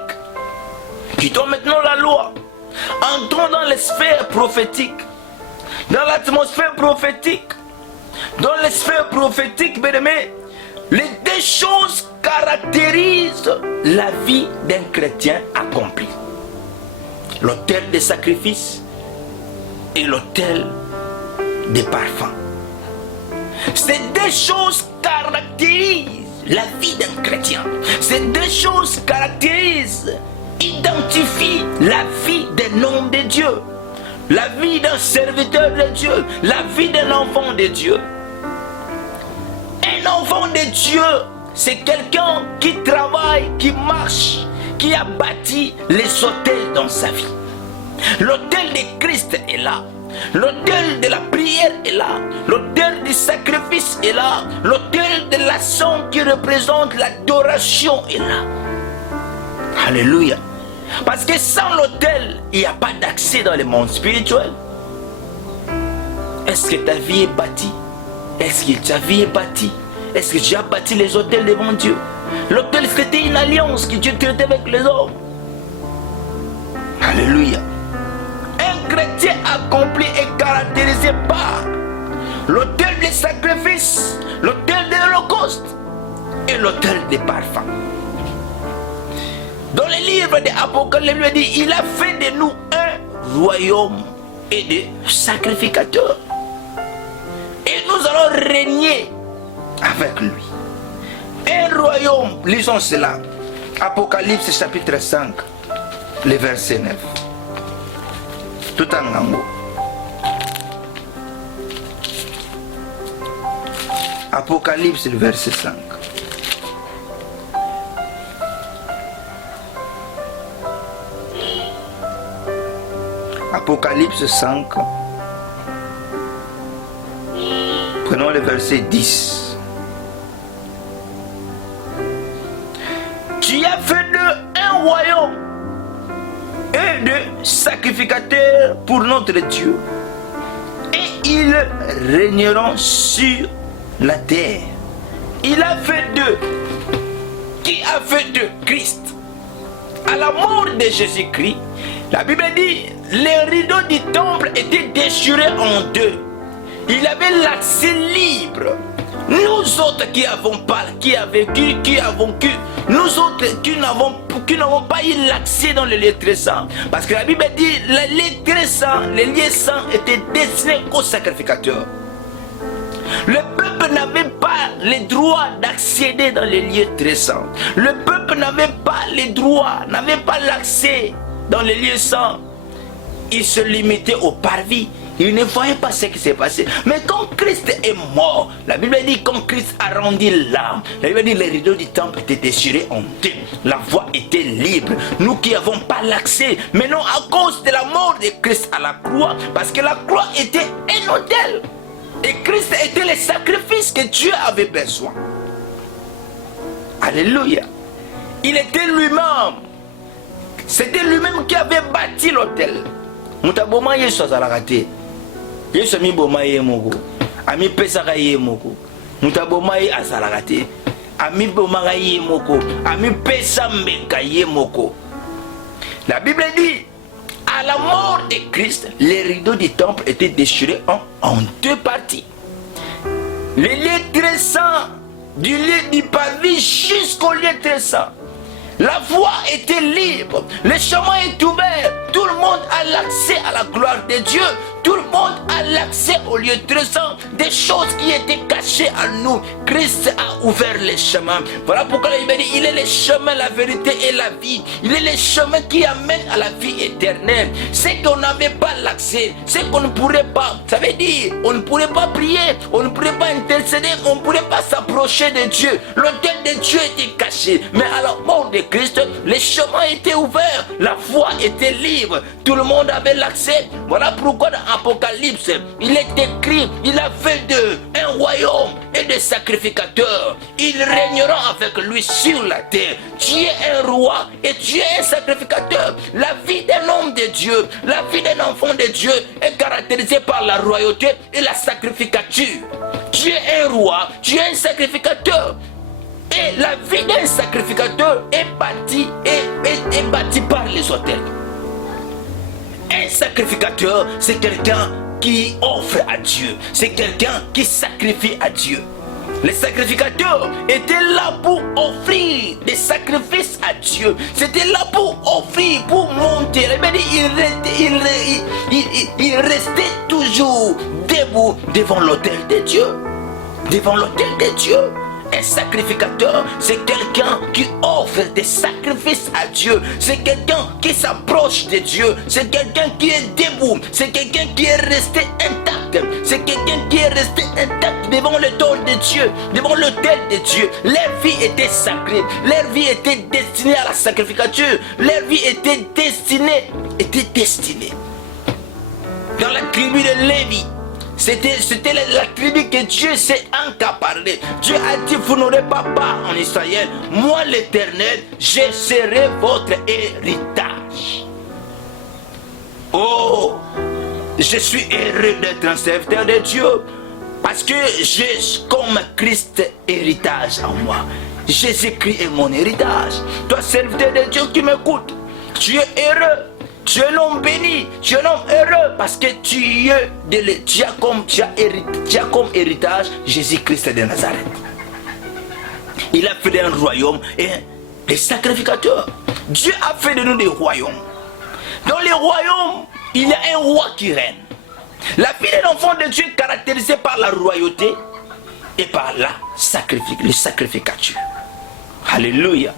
quittons maintenant la loi. Entrons dans les sphères prophétiques. Dans l'atmosphère prophétique. Dans les sphères prophétiques, bien aimés, les deux choses caractérisent la vie d'un chrétien accompli. L'autel des sacrifices et l'autel des parfums. Ces deux choses caractérisent la vie d'un chrétien. Ces deux choses caractérisent, identifient la vie d'un homme de Dieu, la vie d'un serviteur de Dieu, la vie d'un enfant de Dieu. Un enfant de Dieu, c'est quelqu'un qui travaille, qui marche, qui a bâti les autels dans sa vie. L'autel de Christ est là. L'autel de la prière est là. L'autel du sacrifice est là. L'autel de l'action qui représente l'adoration est là. Alléluia. Parce que sans l'autel, il n'y a pas d'accès dans le monde spirituel. Est-ce que ta vie est bâtie? Est-ce que ta vie est bâtie? Est-ce que tu as bâti les autels devant Dieu? L'autel, c'était une alliance que Dieu traitait avec les hommes. Alléluia. Un chrétien accompli est caractérisé par l'autel des sacrifices, l'autel de l'Holocauste et l'autel des parfums. Dans le livre de l'Apocalypse, il dit, il a fait de nous un royaume et des sacrificateurs. Et nous allons régner avec lui. Un royaume, lisons cela. Apocalypse chapitre 5, le verset 9. Tout en anglais. Apocalypse, le verset 5. Apocalypse 5. Prenons le verset 10. Tu as fait d'eux un royaume et de sacrificateurs pour notre Dieu. Et ils régneront sur la terre. Il a fait d'eux. Qui a fait de Christ? À la mort de Jésus-Christ, la Bible dit, les rideaux du temple étaient déchirés en deux. Il avait l'accès libre. Nous autres qui avons pas, qui avons que, nous autres qui n'avons pas eu l'accès dans les lieux très saints. Parce que la Bible dit, les lieux très saints, les lieux saints étaient destinés aux sacrificateurs. Le peuple n'avait pas le droit d'accéder dans les lieux très saints. Le peuple n'avait pas le droit, n'avait pas l'accès dans les lieux saints. Il se limitait au parvis. Ils ne voyaient pas ce qui s'est passé. Mais quand Christ est mort, la Bible dit quand Christ a rendu l'âme, la Bible dit les rideaux du temple étaient déchirés en deux. La voie était libre. Nous qui n'avons pas l'accès, mais non à cause de la mort de Christ à la croix, parce que la croix était un autel. Et Christ était le sacrifice que Dieu avait besoin. Alléluia. Il était lui-même. C'était lui-même qui avait bâti l'autel. Mutaboma Yesu azalakate. Yesu ami boma ye moko. Ami pesaka ye moko. Mutaboma ye azalakate. Ami boma ye moko. Ami pesa mbeka ye moko. La Bible dit, à la mort de Christ, les rideaux du temple étaient déchirés en deux parties. Le lieu très saint, du lieu du pavé jusqu'au lieu très saint. La voie était libre, le chemin est ouvert, tout le monde a l'accès à la gloire de Dieu, tout le monde a l'accès au lieu très saint, des choses qui étaient cachées à nous. Christ a ouvert les chemins. Voilà pourquoi la Bible dit, il est le chemin, la vérité et la vie. Il est le chemin qui amène à la vie éternelle. C'est qu'on n'avait pas l'accès, c'est qu'on ne pourrait pas, ça veut dire, on ne pourrait pas prier, on ne pourrait pas intercéder, on ne pourrait pas s'approcher de Dieu. L'autel de Dieu était caché, mais à la mort de Christ, les chemins étaient ouverts, la voie était libre, tout le monde avait l'accès. Voilà pourquoi dans Apocalypse, il est écrit, il a fait d'eux un royaume et des sacrificateurs. Ils régneront avec lui sur la terre. Tu es un roi et tu es un sacrificateur. La vie d'un homme de Dieu, la vie d'un enfant de Dieu est caractérisée par la royauté et la sacrificature. Tu es un roi, tu es un sacrificateur. Et la vie d'un sacrificateur est bâtie par les autels. Un sacrificateur, c'est quelqu'un qui offre à Dieu. C'est quelqu'un qui sacrifie à Dieu. Les sacrificateurs étaient là pour offrir des sacrifices à Dieu. C'était là pour offrir, pour monter. Il restait toujours debout devant l'autel de Dieu. Devant l'autel de Dieu. Un sacrificateur, c'est quelqu'un qui offre des sacrifices à Dieu. C'est quelqu'un qui s'approche de Dieu. C'est quelqu'un qui est debout. C'est quelqu'un qui est resté intact. C'est quelqu'un qui est resté intact devant le trône de Dieu, devant l'autel de Dieu. Leur vie était sacrée. Leur vie était destinée à la sacrificature. Leur vie était destinée. Dans la tribu de Lévi, c'était la tribu que Dieu s'est accaparée. Dieu a dit, vous n'aurez pas part en Israël. Moi l'Éternel, je serai votre héritage. Oh, je suis heureux d'être un serviteur de Dieu. Parce que j'ai comme Christ héritage en moi. Jésus-Christ est mon héritage. Toi serviteur de Dieu qui m'écoute, tu es heureux. Tu es un homme béni, tu es un homme heureux parce que tu as comme héritage Jésus-Christ de Nazareth. Il a fait d'un royaume et des sacrificateurs. Dieu a fait de nous des royaumes. Dans les royaumes, il y a un roi qui règne. La vie d'un enfant de Dieu est caractérisée par la royauté et par la sacrificature. Alléluia.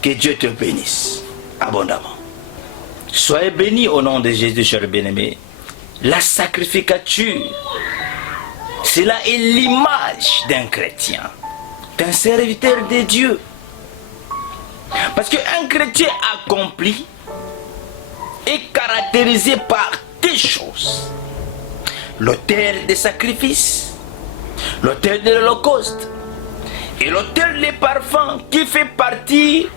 Que Dieu te bénisse abondamment. Soyez bénis au nom de Jésus, cher bien-aimé. La sacrificature, cela est l'image d'un chrétien, d'un serviteur de Dieu. Parce qu'un chrétien accompli est caractérisé par deux choses. L'autel des sacrifices, l'autel de l'Holocauste et l'autel des parfums qui fait partie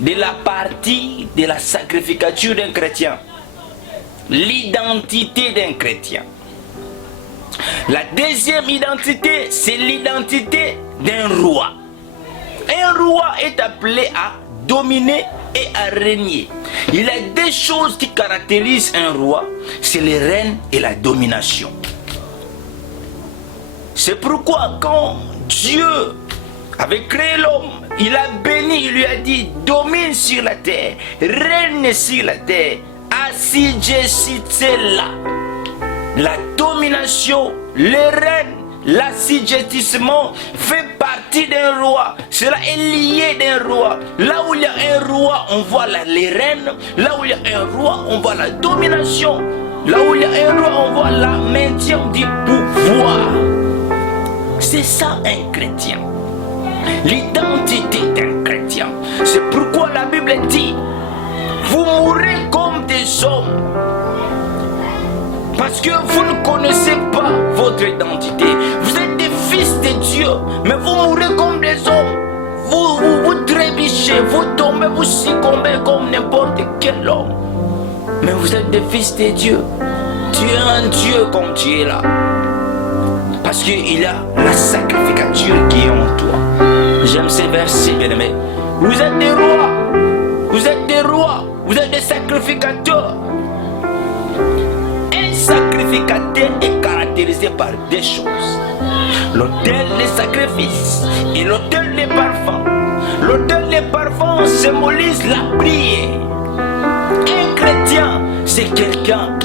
de la sacrificature d'un chrétien. L'identité d'un chrétien. La deuxième identité, c'est l'identité d'un roi. Un roi est appelé à dominer et à régner. Il y a deux choses qui caractérisent un roi, c'est le règne et la domination. C'est pourquoi quand Dieu avait créé l'homme, il a béni, il lui a dit, domine sur la terre, règne sur la terre, assujettissez-la. La domination, le règne, l'assujettissement fait partie d'un roi. Cela est lié d'un roi. Là où il y a un roi, on voit les règnes. Là où il y a un roi, on voit la domination. Là où il y a un roi, on voit la maintien du pouvoir. C'est ça un chrétien. L'identité d'un chrétien. C'est pourquoi la Bible dit, vous mourrez comme des hommes. Parce que vous ne connaissez pas votre identité. Vous êtes des fils de Dieu, mais vous mourrez comme des hommes. Vous trébuchez, vous tombez, vous succombez comme n'importe quel homme. Mais vous êtes des fils de Dieu. Tu es un Dieu comme tu es là. Parce qu'il y a la sacrificature qui est en toi. J'aime ces versets, bien aimés. Vous êtes des rois. Vous êtes des rois. Vous êtes des sacrificateurs. Un sacrificateur est caractérisé par deux choses. L'autel des sacrifices et l'autel des parfums. L'autel des parfums symbolise la prière. Un chrétien, c'est quelqu'un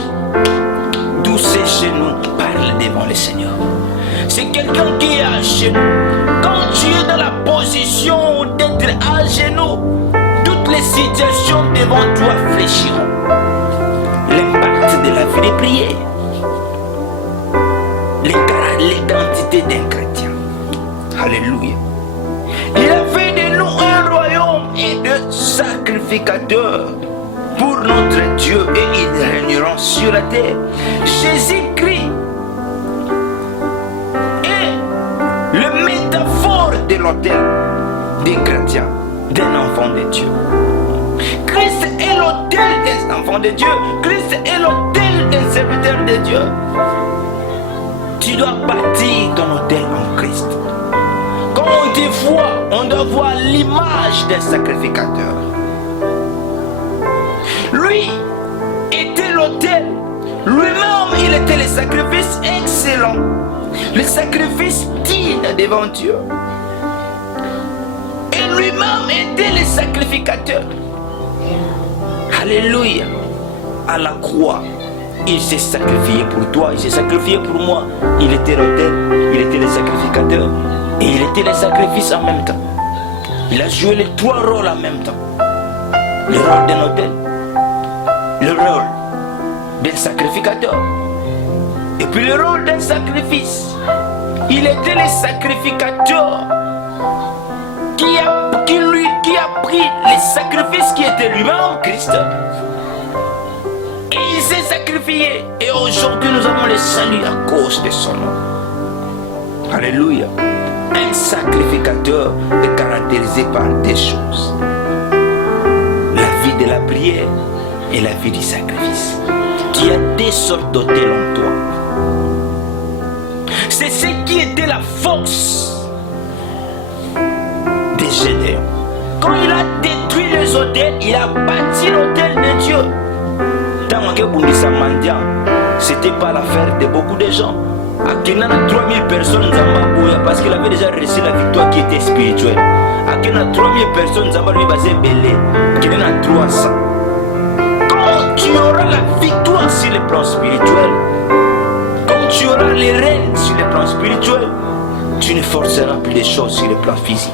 d'où ses genoux parlent devant le Seigneur. C'est quelqu'un qui est à genoux. Quand tu es dans la position d'être à genoux, toutes les situations devant toi fléchiront. L'impact de la vie de prière. L'identité d'un chrétien. Alléluia. Il a fait de nous un royaume et de sacrificateurs pour notre Dieu, et ils régneront sur la terre. Jésus-Christ est le métaphore de l'autel des chrétiens, d'un enfant de Dieu. Christ est l'autel des enfants de Dieu. Christ est l'autel des serviteurs de Dieu. Tu dois bâtir ton autel en Christ. Quand on te voit, on doit voir l'image d'un sacrificateur. Lui était l'autel. Lui-même, il était le sacrifice excellent. Le sacrifice digne devant Dieu. Et lui-même était le sacrificateur. Alléluia. À la croix, il s'est sacrifié pour toi, il s'est sacrifié pour moi. Il était l'autel, il était le sacrificateur. Et il était le sacrifice en même temps. Il a joué les trois rôles en même temps. Le rôle d'un autel, le rôle d'un sacrificateur, et puis le rôle d'un sacrifice. Il était le sacrificateur qui a pris les sacrifices qui étaient lui-même Christ. Et il s'est sacrifié. Et aujourd'hui nous avons le salut à cause de son nom. Alléluia. Un sacrificateur est caractérisé par deux choses. La vie de la prière et la vie du sacrifice. Tu as des sortes d'autels en toi. C'est ce qui était la force de Gédéon. Quand il a détruit les autels, il a bâti l'autel de Dieu. Tant que Boundissa Mandia, c'était pas l'affaire de beaucoup de gens. Akena 3000 personnes Zambabouya parce qu'il avait déjà reçu la victoire qui était spirituelle. Akena 3000 personnes Zambabouya basé belé, qui en a 300. Quand tu auras la victoire sur le plan spirituel, quand tu auras les rênes sur le plan spirituel, tu ne forceras plus les choses sur le plan physique.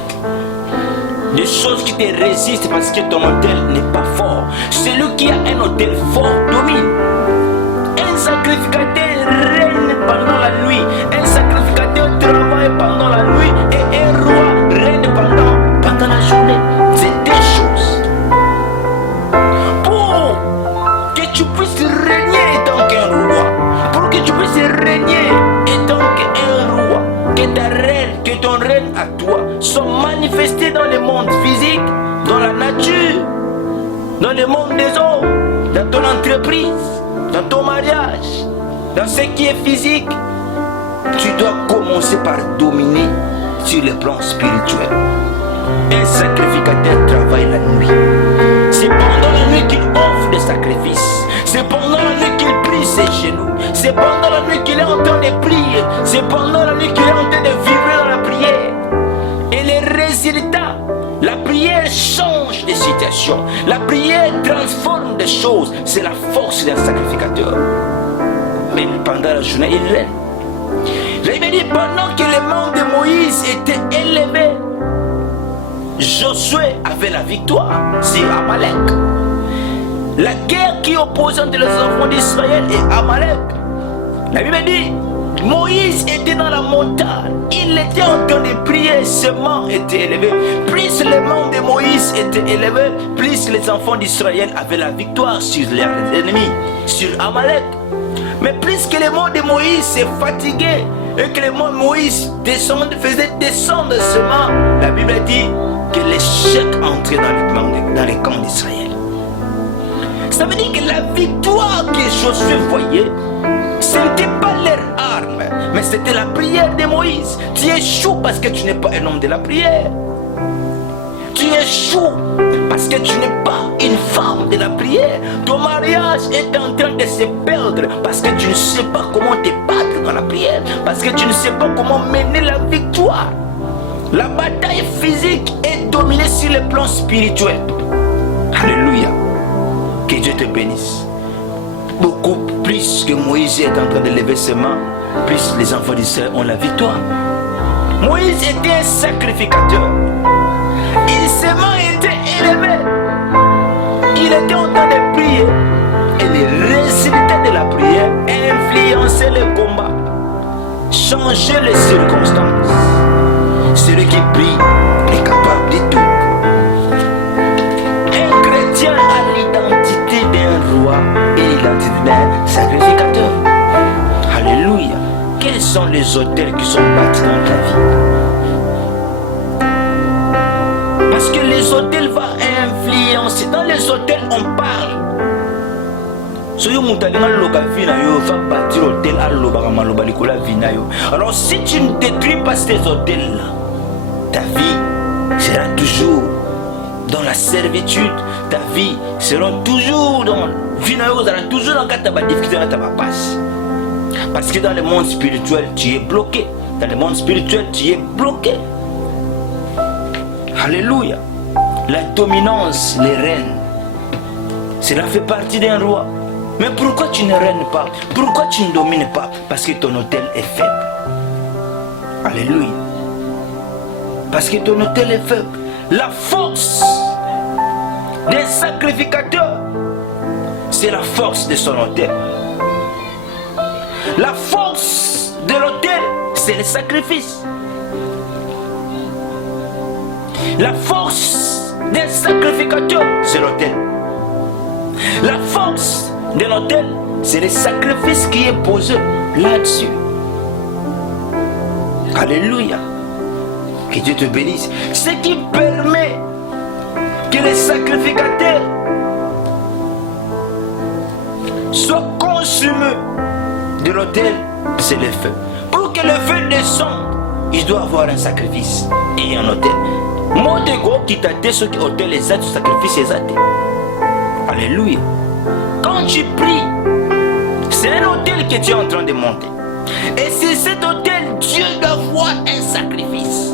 Des choses qui te résistent parce que ton autel n'est pas fort. Celui qui a un autel fort domine. Un sacrificateur règne pendant la nuit. Un sacrificateur travaille pendant la nuit. Et un roi règne pendant la journée. C'est deux choses. Pour que tu puisses régner en tant qu'un roi, pour que tu puisses régner en tant qu'un roi, que ton règne à toi soit manifesté dans le monde physique, dans la nature, dans le monde des hommes, dans ton entreprise, dans ton mariage, dans ce qui est physique. Tu dois commencer par dominer sur le plan spirituel. Un sacrificateur travaille la nuit. C'est pendant la nuit qu'il offre des sacrifices. C'est pendant la nuit qu'il prie ses genoux. C'est pendant la nuit qu'il est en train de prier. C'est pendant la nuit qu'il est en train de vibrer dans la prière. Et les résultats, la prière change des situations. La prière transforme des choses. C'est la force d'un sacrificateur. Mais pendant la journée, il règne. Il dit pendant que les mains de Moïse étaient élevées, Josué avait la victoire sur Amalek. La guerre qui oppose entre les enfants d'Israël et Amalek. La Bible dit, Moïse était dans la montagne. Il était en train de prier. Ses mains étaient élevées. Plus les mains de Moïse étaient élevées, plus les enfants d'Israël avaient la victoire sur leurs ennemis, sur Amalek. Mais plus que les mains de Moïse se fatiguaient et que les mains de Moïse faisaient descendre ses mains, la Bible dit que l'échec entrait dans les camps d'Israël. Ça veut dire que la victoire que Josué voyait, ce n'était pas leur arme, mais c'était la prière de Moïse. Tu échoues parce que tu n'es pas un homme de la prière. Tu échoues parce que tu n'es pas une femme de la prière. Ton mariage est en train de se perdre parce que tu ne sais pas comment te battre dans la prière, parce que tu ne sais pas comment mener la victoire. La bataille physique est dominée sur le plan spirituel. Alléluia. Que Dieu te bénisse. Beaucoup plus que Moïse est en train de lever ses mains, plus les enfants d'Israël ont la victoire. Moïse était un sacrificateur. Ses mains étaient élevées. Il était en train de prier. Et les résultats de la prière influençaient le combat, changeaient les circonstances. Celui qui prie est capable de tout. Un chrétien a l'identité d'un roi et l'identité d'un sacrificateur. Alléluia. Quels sont les autels qui sont bâtis dans ta vie? Parce que les hôtels vont influencer. Dans les hôtels, on parle. Alors si tu ne détruis pas ces hôtels-là, ta vie sera toujours dans la servitude. Ta vie sera toujours dans la difficulté, dans ta passe. Parce que dans le monde spirituel, tu es bloqué. Dans le monde spirituel, tu es bloqué. Alléluia. La dominance, les règnes, cela fait partie d'un roi. Mais pourquoi tu ne règnes pas? Pourquoi tu ne domines pas? Parce que ton autel est faible. Alléluia. Parce que ton autel est faible. La force des sacrificateurs, c'est la force de son autel. La force de l'autel, c'est le sacrifice. La force des sacrificateurs, c'est l'autel. La force de l'autel, c'est le sacrifice qui est posé là-dessus. Alléluia. Que Dieu te bénisse. Ce qui permet que les sacrificateurs soient consumés de l'autel, c'est le feu. Pour que le feu descende, il doit avoir un sacrifice et un autel. Mon ego qui t'a dit ce qui autel les actes, sacrifice les actes. Alléluia. Quand tu pries, c'est un autel que tu es en train de monter. Et c'est cet autel, Dieu doit voir un sacrifice.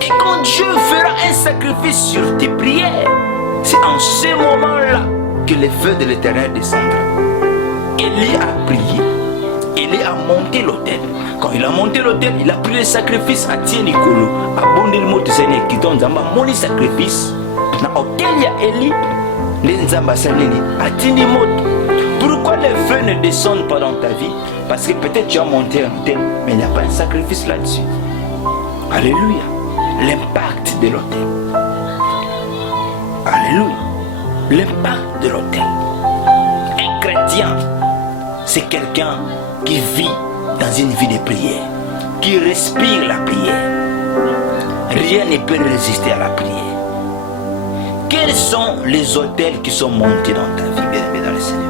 Et quand Dieu fera un sacrifice sur tes prières, c'est en ce moment-là que le feu de l'Éternel descendra. Élie a prié. Élie a monté l'autel. Quand il a monté l'autel, il a pris le sacrifice à Tienikolo. A bondi le mot de Seigneur qui donne Zamba mon sacrifice. Na autel ya Élie, les Nzamba Saneli a tini mot. Pourquoi le feu ne descend pas dans ta vie? Parce que peut-être tu as monté un autel, mais il n'y a pas un sacrifice là-dessus. Alléluia. L'impact de l'autel. Alléluia. L'impact de l'autel. Un chrétien, c'est quelqu'un qui vit dans une vie de prière, qui respire la prière. Rien ne peut résister à la prière. Quels sont les autels qui sont montés dans ta vie, bien-aimé dans le Seigneur?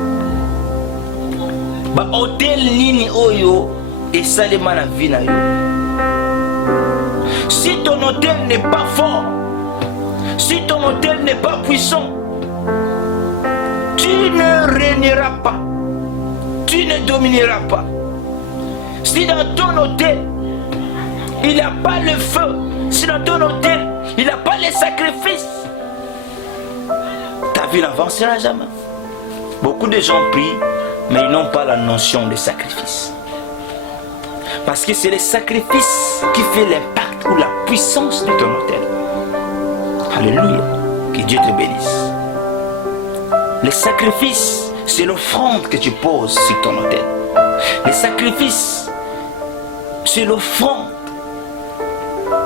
Ba hôtel nini oyo et salema la vie na yo. Si ton hôtel n'est pas fort, si ton hôtel n'est pas puissant, tu ne régneras pas, tu ne domineras pas. Si dans ton hôtel il n'y a pas le feu, si dans ton hôtel il n'y a pas les sacrifices, ta vie n'avancera jamais. Beaucoup de gens prient, mais ils n'ont pas la notion de sacrifice. Parce que c'est le sacrifice qui fait l'impact ou la puissance de ton hôtel. Alléluia. Que Dieu te bénisse. Les sacrifices, c'est l'offrande que tu poses sur ton autel. Les sacrifices, c'est l'offrande.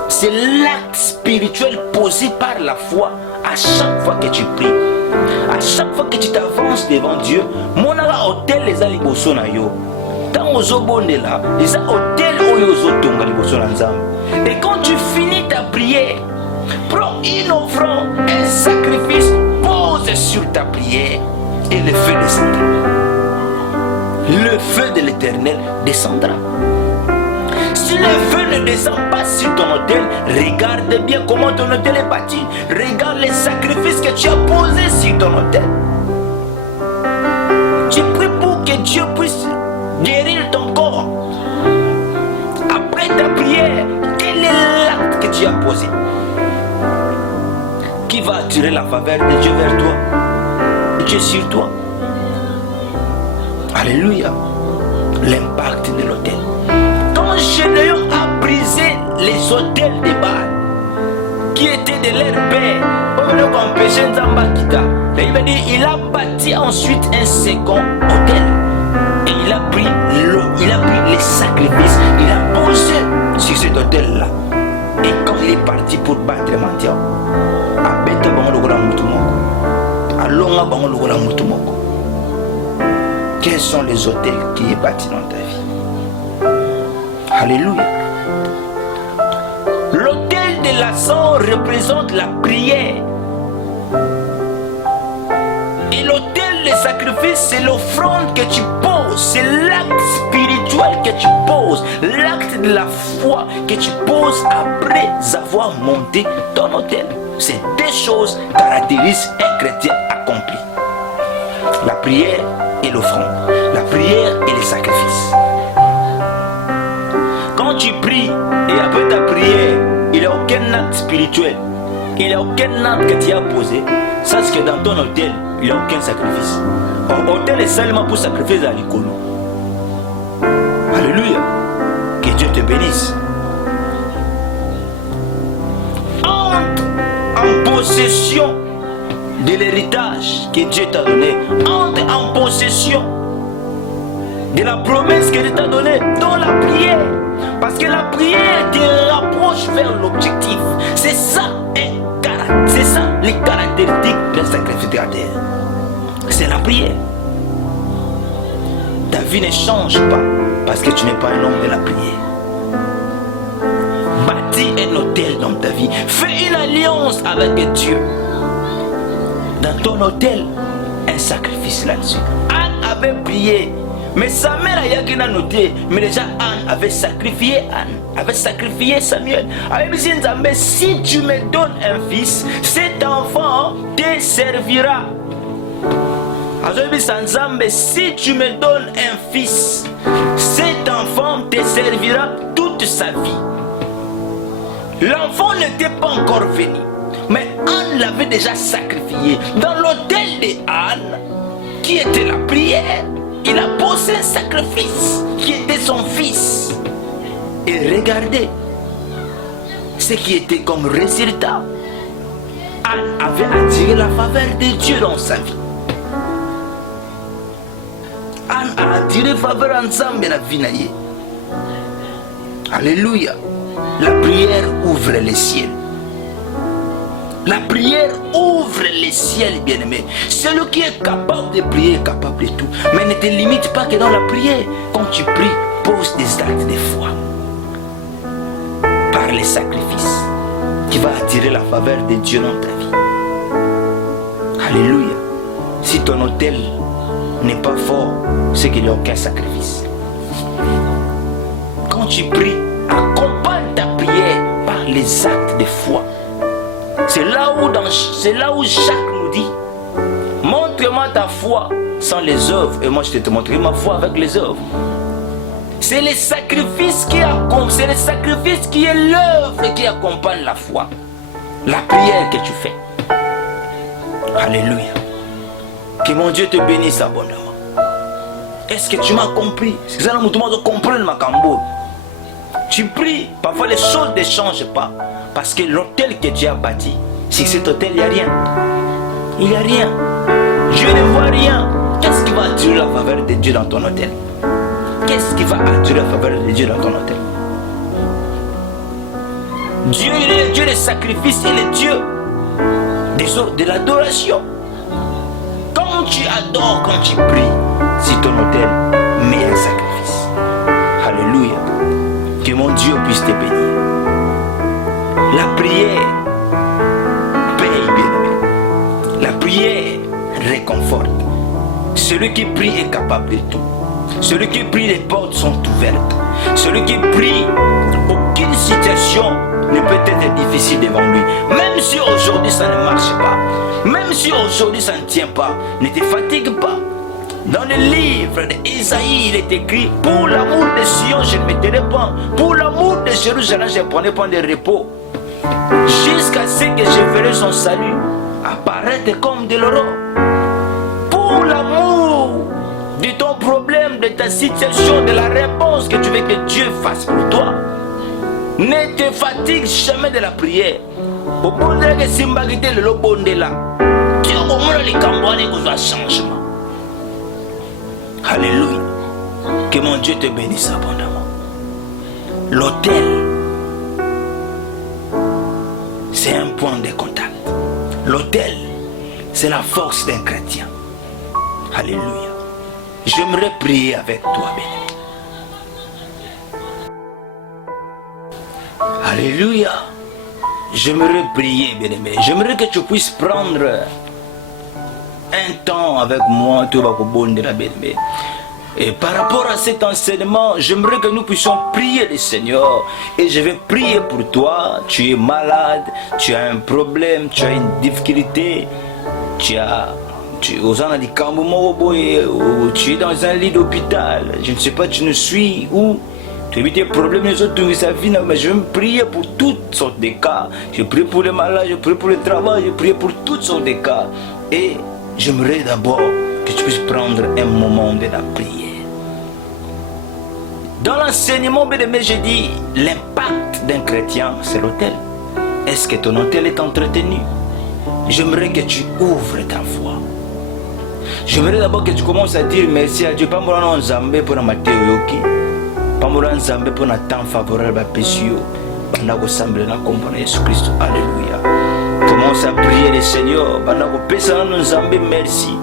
C'est l'acte spirituel posé par la foi à chaque fois que tu pries. À chaque fois que tu t'avances devant Dieu, mon hôtel les aliboso na yo. Tant aux obonde là, les hôtels oyozo tonga liboso na nzambe. Et quand tu finis ta prière, prends une offrande, un sacrifice, pose sur ta prière et le feu descendra. Le feu de l'Éternel descendra. Si le feu ne descend pas sur ton autel, regarde bien comment ton autel est bâti. Regarde les sacrifices que tu as posés sur ton autel. Tu pries pour que Dieu puisse guérir ton corps. Après ta prière, quel est l'acte que tu as posé? Qui va attirer la faveur de Dieu vers toi? Dieu sur toi. Alléluia. L'impact de l'autel. Quand Gédéon a brisé les autels de Baal qui étaient de leur père, il a bâti ensuite un second autel. Et il a pris les sacrifices, il a posé sur cet autel-là. Et quand il est parti pour battre les mendiants, quels sont les autels qui est bâti dans ta vie? Alléluia. L'autel de l'encens représente la prière. Et l'autel des sacrifices, c'est l'offrande que tu poses. C'est l'acte spirituel que tu poses. L'acte de la foi que tu poses après avoir monté ton autel. Ces deux choses caractérisent un chrétien accompli. La prière et l'offrande. La prière et les sacrifices. Quand tu pries et après ta prière, il n'y a aucun acte spirituel. Il n'y a aucun acte que tu as posé. Sache que dans ton hôtel, il n'y a aucun sacrifice. L'hôtel est seulement pour sacrifier à l'icône. Alléluia. Que Dieu te bénisse. Entre en possession de l'héritage que Dieu t'a donné. Entre en possession de la promesse que Dieu t'a donnée dans la prière. Parce que la prière te rapproche vers l'objectif. C'est ça, les caractéristiques d'un sacrificateur. C'est la prière. Ta vie ne change pas parce que tu n'es pas un homme de la prière. Bâtis un hôtel dans ta vie. Fais une alliance avec Dieu. Dans ton hôtel, un sacrifice là-dessus. Anne avait prié. Mais sa mère a noté, mais déjà Anne avait sacrifié Samuel. Mais si tu me donnes un fils, cet enfant te servira. Si tu me donnes un fils, cet enfant te servira toute sa vie. L'enfant n'était pas encore venu, mais Anne l'avait déjà sacrifié. Dans l'autel de Anne, qui était la prière, il a posé un sacrifice qui était son fils. Et regardez ce qui était comme résultat. Anne avait attiré la faveur de Dieu dans sa vie. Anne a attiré la faveur ensemble de la vie. Alléluia. La prière ouvre les ciels. La prière ouvre les ciels, bien-aimé. Celui qui est capable de prier est capable de tout. Mais ne te limite pas que dans la prière. Quand tu pries, pose des actes de foi. Par les sacrifices, qui va attirer la faveur de Dieu dans ta vie. Alléluia. Si ton autel n'est pas fort, c'est qu'il n'y a aucun sacrifice. Quand tu pries, accompagne ta prière par les actes de foi. C'est là où Jacques nous dit, montre-moi ta foi sans les œuvres, et moi je te montrerai ma foi avec les œuvres. C'est les sacrifices qui est l'œuvre qui accompagne la foi. La prière que tu fais. Alléluia. Que mon Dieu te bénisse abondamment. Est-ce que tu m'as compris? C'est ça, nous devons comprendre ma cambo. Tu pries, parfois les choses ne changent pas. Parce que l'hôtel que tu as bâti, si cet hôtel, il n'y a rien. Il n'y a rien. Dieu ne voit rien. Qu'est-ce qui va attirer la faveur de Dieu dans ton hôtel? Qu'est-ce qui va attirer la faveur de Dieu dans ton hôtel? Dieu, il est le Dieu des sacrifices, il est Dieu de l'adoration. Quand tu adores, quand tu pries, si ton hôtel met un sacrifice. Alléluia. Que mon Dieu puisse te bénir. La prière paye, bien-aimé. La prière réconforte. Celui qui prie est capable de tout. Celui qui prie, les portes sont ouvertes. Celui qui prie, aucune situation ne peut être difficile devant lui. Même si aujourd'hui ça ne marche pas, même si aujourd'hui ça ne tient pas, ne te fatigue pas. Dans le livre d'Ésaïe, il est écrit: pour l'amour de Sion, je ne me tairai pas. Pour l'amour de Jérusalem, je ne prendrai pas de repos. Jusqu'à ce que je verrai son salut apparaître comme de l'aurore. Pour l'amour de ton problème, de ta situation, de la réponse que tu veux que Dieu fasse pour toi, ne te fatigue jamais de la prière. Au bon de la simbagité, le bon de là, Dieu au moins les cambouanés qu'on va changement. Alléluia. Que mon Dieu te bénisse abondamment. L'autel, c'est un point de contact. L'autel, c'est la force d'un chrétien. Alléluia. J'aimerais prier avec toi, bien-aimé. Alléluia. J'aimerais prier, bien-aimé. J'aimerais que tu puisses prendre un temps avec moi, tout va pour bon de la bien-aimé. Et par rapport à cet enseignement, j'aimerais que nous puissions prier le Seigneur. Et je vais prier pour toi. Tu es malade, tu as un problème, tu as une difficulté, tu es dans un lit d'hôpital. Je ne sais pas, tu nous suis où. Tu évites des problèmes, les autres, mais je vais me prier pour toutes sortes de cas. Je prie pour les malades, je prie pour le travail, je prie pour toutes sortes de cas. Et j'aimerais d'abord que tu puisses prendre un moment de la prière. Dans l'enseignement, bien-aimé, j'ai dit, l'impact d'un chrétien, c'est l'autel. Est-ce que ton autel est entretenu? J'aimerais que tu ouvres ta voix. J'aimerais d'abord que tu commences à dire merci à Dieu. Pas moi non Zambé pour la Matteo Yoki. Pas moi non Zambé pour la temps favorable à Pessio. Bandako semble na comprendre Jésus-Christ. Alléluia. Commence à prier le Seigneur. Bandako pesa non Zambé merci.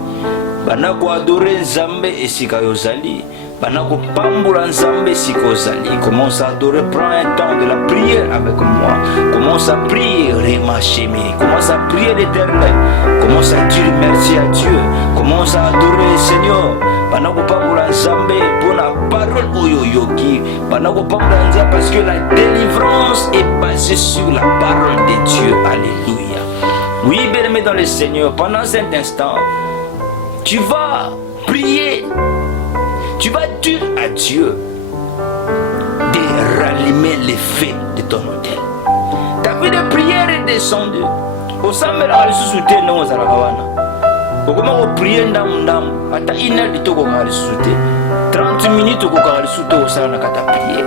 Bandako adorer Zambé et Sikayozali. Bandako pambula Zambé Sikozali. Commence à adorer. Prends un temps de la prière avec moi. Commence à prier Réma Chémé. Commence à prier l'Éternel. Commence à dire merci à Dieu. Commence à adorer le Seigneur. Bandako pambula Zambé pour la parole Oyoyoki. Bandako pambula Zambé parce que la délivrance est basée sur la parole de Dieu. Alléluia. Oui, bien-aimé dans le Seigneur, pendant cet instant, tu vas prier. Tu vas dire à Dieu de rallumer les feux de ton hôtel. Ta vie de prière est descendue. Au samedi, on se soutient dans les arabes. Au moment où prier, à ta inner de tout, on se soutient. 30 minutes, on se soutient au samedi, on prier.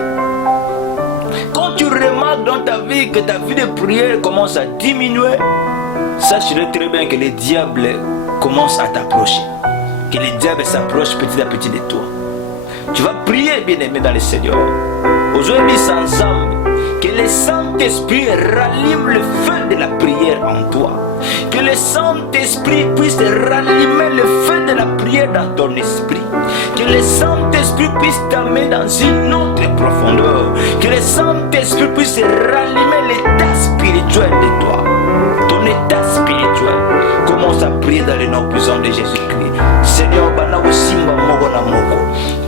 Quand tu remarques dans ta vie que ta vie de prière commence à diminuer, sache très bien que le diable commence à t'approcher. Que le diable s'approche petit à petit de toi. Tu vas prier, bien-aimé dans le Seigneur. Aujourd'hui, sans âme, que le Saint-Esprit rallume le feu de la prière en toi. Que le Saint-Esprit puisse rallumer le feu de la prière dans ton esprit. Que le Saint-Esprit puisse t'amener dans une autre profondeur. Que le Saint-Esprit puisse rallumer l'état spirituel de toi. Ton état spirituel. Commence à prier dans le nom puissant de Jésus-Christ. Seigneur,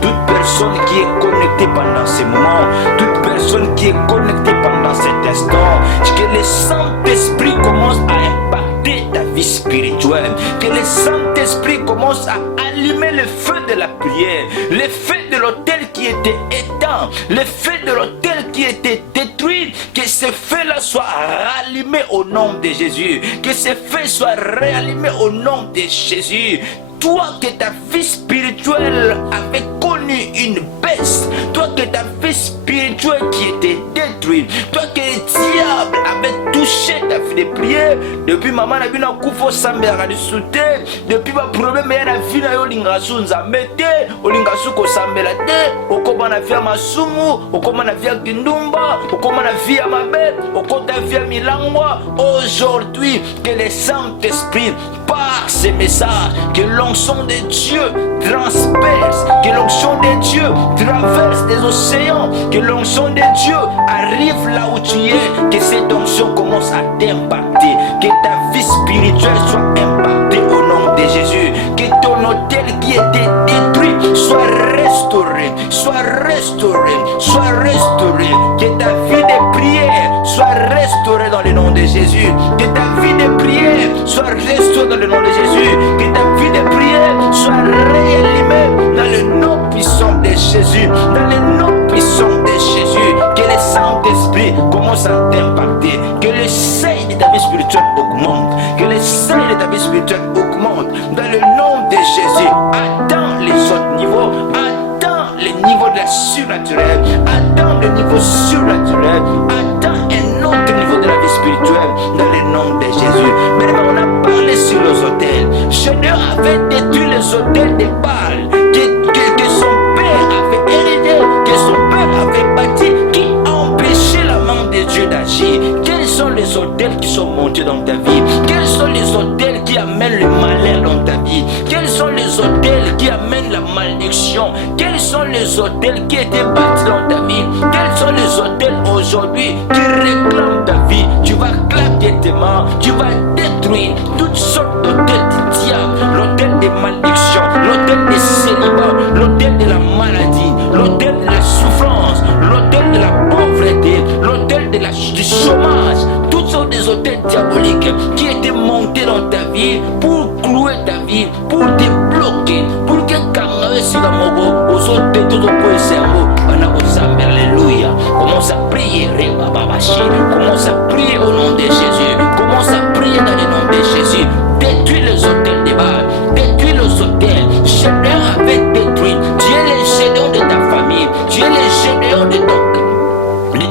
toute personne qui est connectée pendant ce moment, toute personne qui est connectée pendant cet instant, que le Saint-Esprit commence à impacter ta vie spirituelle, que le Saint-Esprit commence à allumer le feu de la prière, le feu de l'autel qui était éteint, le feu de l'autel qui était détruit, que ce feu-là soit rallumé au nom de Jésus, que ce feu soit réallumé au nom de Jésus. Toi que ta vie spirituelle avait connu devenu une baisse, toi que ta vie spirituelle qui était détruite, toi que le diable avait touché ta vie de prière, depuis maman n'a vu na kufo sambe à sauter, depuis ma problème et la vie na yo lingasu nzamete, o lingasu ko sambela te, o koma na via masumu, o koma na via kindumba, o koma na via mabe, o kota via milangwa. Aujourd'hui, que le Saint-Esprit par ces messages, que l'onction de Dieu transperce, que l'onction de Dieu traverse des océans, que l'onction de Dieu arrive là où tu es, que cette onction commence à t'impacter, que ta vie spirituelle soit impactée au nom de Jésus, que ton hôtel qui était détruit soit restauré, soit restauré, soit restauré, que ta vie de prière soit restaurée dans le nom de Jésus, que ta vie de prière soit restaurée dans le nom de Jésus, que ta vie de prière soit réanimée dans le nom puissant de Jésus, dans le nom puissant de Jésus, que le Saint-Esprit commence à t'impacter, que le seuil de ta vie spirituelle augmente, que le seuil de ta vie spirituelle augmente, dans le nom de Jésus. Atteins les autres niveaux, atteins les niveaux de la surnaturelle, atteins le niveau surnaturel, atteins un autre niveau de la vie spirituelle, dans le nom de Jésus. Mais on a parlé sur les hôtels. Seigneur avait détruit les hôtels de Baal, que son père avait hérité, que son père avait bâti, qui empêchait la main de Dieu d'agir. Quels sont les hôtels qui sont montés dans ta vie? Quels sont les hôtels qui amènent le malheur dans ta vie? Quels sont les hôtels qui amènent la malédiction? Quels sont les hôtels qui étaient bâtis dans ta vie? Quels sont les hôtels aujourd'hui qui réclament ta vie? Tu vas claquer tes mains, tu vas détruire toutes sortes d'hôtels du diable, l'hôtel des malédictions, l'hôtel des célibats, l'hôtel de la maladie, l'hôtel de la souffrance, l'hôtel de la pauvreté, l'hôtel du chômage. Toutes sortes des hôtels diaboliques qui étaient montés dans ta vie pour clouer ta vie, pour te bloquer, pour que quand sur la mogo, aux hôtels, tout au point cerveau, alléluia. Commence à prier, commence à prier au nom de Jésus, commence à prier dans le nom de Jésus. Détruis les hôtels de Baal, détruis les hôtels. Gédéon avait détruit. Tu es le Gédéon de ta famille, tu es le Gédéon de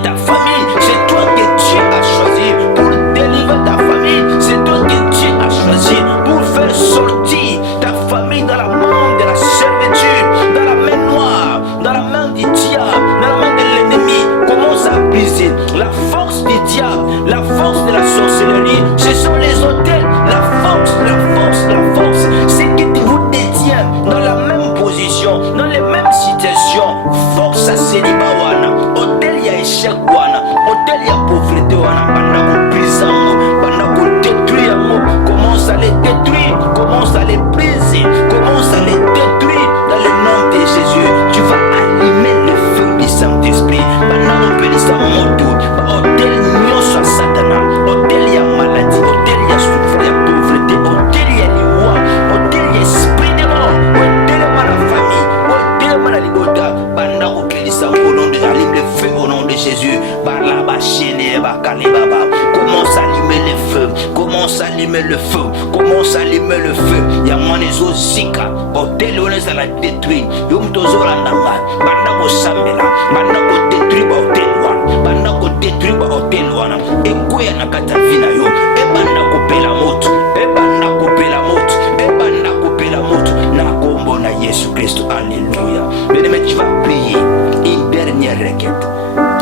ta famille. C'est toi que Dieu a choisi pour délivrer ta famille. C'est toi que Dieu a choisi pour faire sortir ta famille dans la main de la servitude, dans la main noire, dans la main du diable, dans la main de l'ennemi. Commence à briser la force du diable, la force de la sorcellerie. Ce sont les hôtels, la force, la force, la force. C'est que vous détient dans la même position, dans les mêmes situations. Force à célibat wana, hôtel ya échec wana, hôtel ya pauvreté wana, pendant que prison, pendant que détruire, commence à les détruire, commence à les briser, commence à les détruire dans le nom de Jésus. Tu vas allumer le feu du Saint-Esprit. Pendant que les hommes tout, hôtel nyonso ya Satana, hôtel ya maladie, hôtel ya souffrance, ya pauvreté, hôtel ya liwa, hôtel ya esprit de mort, hôtel ya la famille, hôtel ya la libota. Pendant que les hommes au nom de allume le feu au nom de Jésus. Par là bas chéné ba kalibaba. Commence à allumer le feu, commence à allumer le feu, commence à allumer le feu. Ya manezo zika, hôtel on est à la détruire. Yom tozo landanga, pendant que samela, pendant que détruire hôtel wana, pendant que détruire hôtel wana. Et quoi na kata vina yo, et pendant que pela moto, et pendant que pela moto, et pendant que pela moto. Na kombo na Jésus Christ, alléluia. Mais tu vas prier une dernière requête.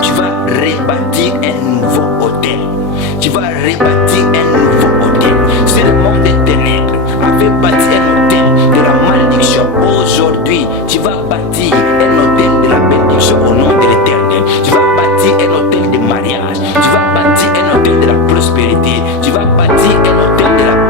Tu vas rebâtir un nouveau hôtel. Tu vas rebâtir un nouveau hôtel. C'est le monde des ténèbres avait bâti un hôtel de la malédiction. Aujourd'hui, tu vas bâtir un hôtel de la bénédiction au nom de l'Éternel. Tu vas bâtir un hôtel de mariage. Tu vas bâtir un hôtel de la prospérité. Tu vas bâtir un hôtel de la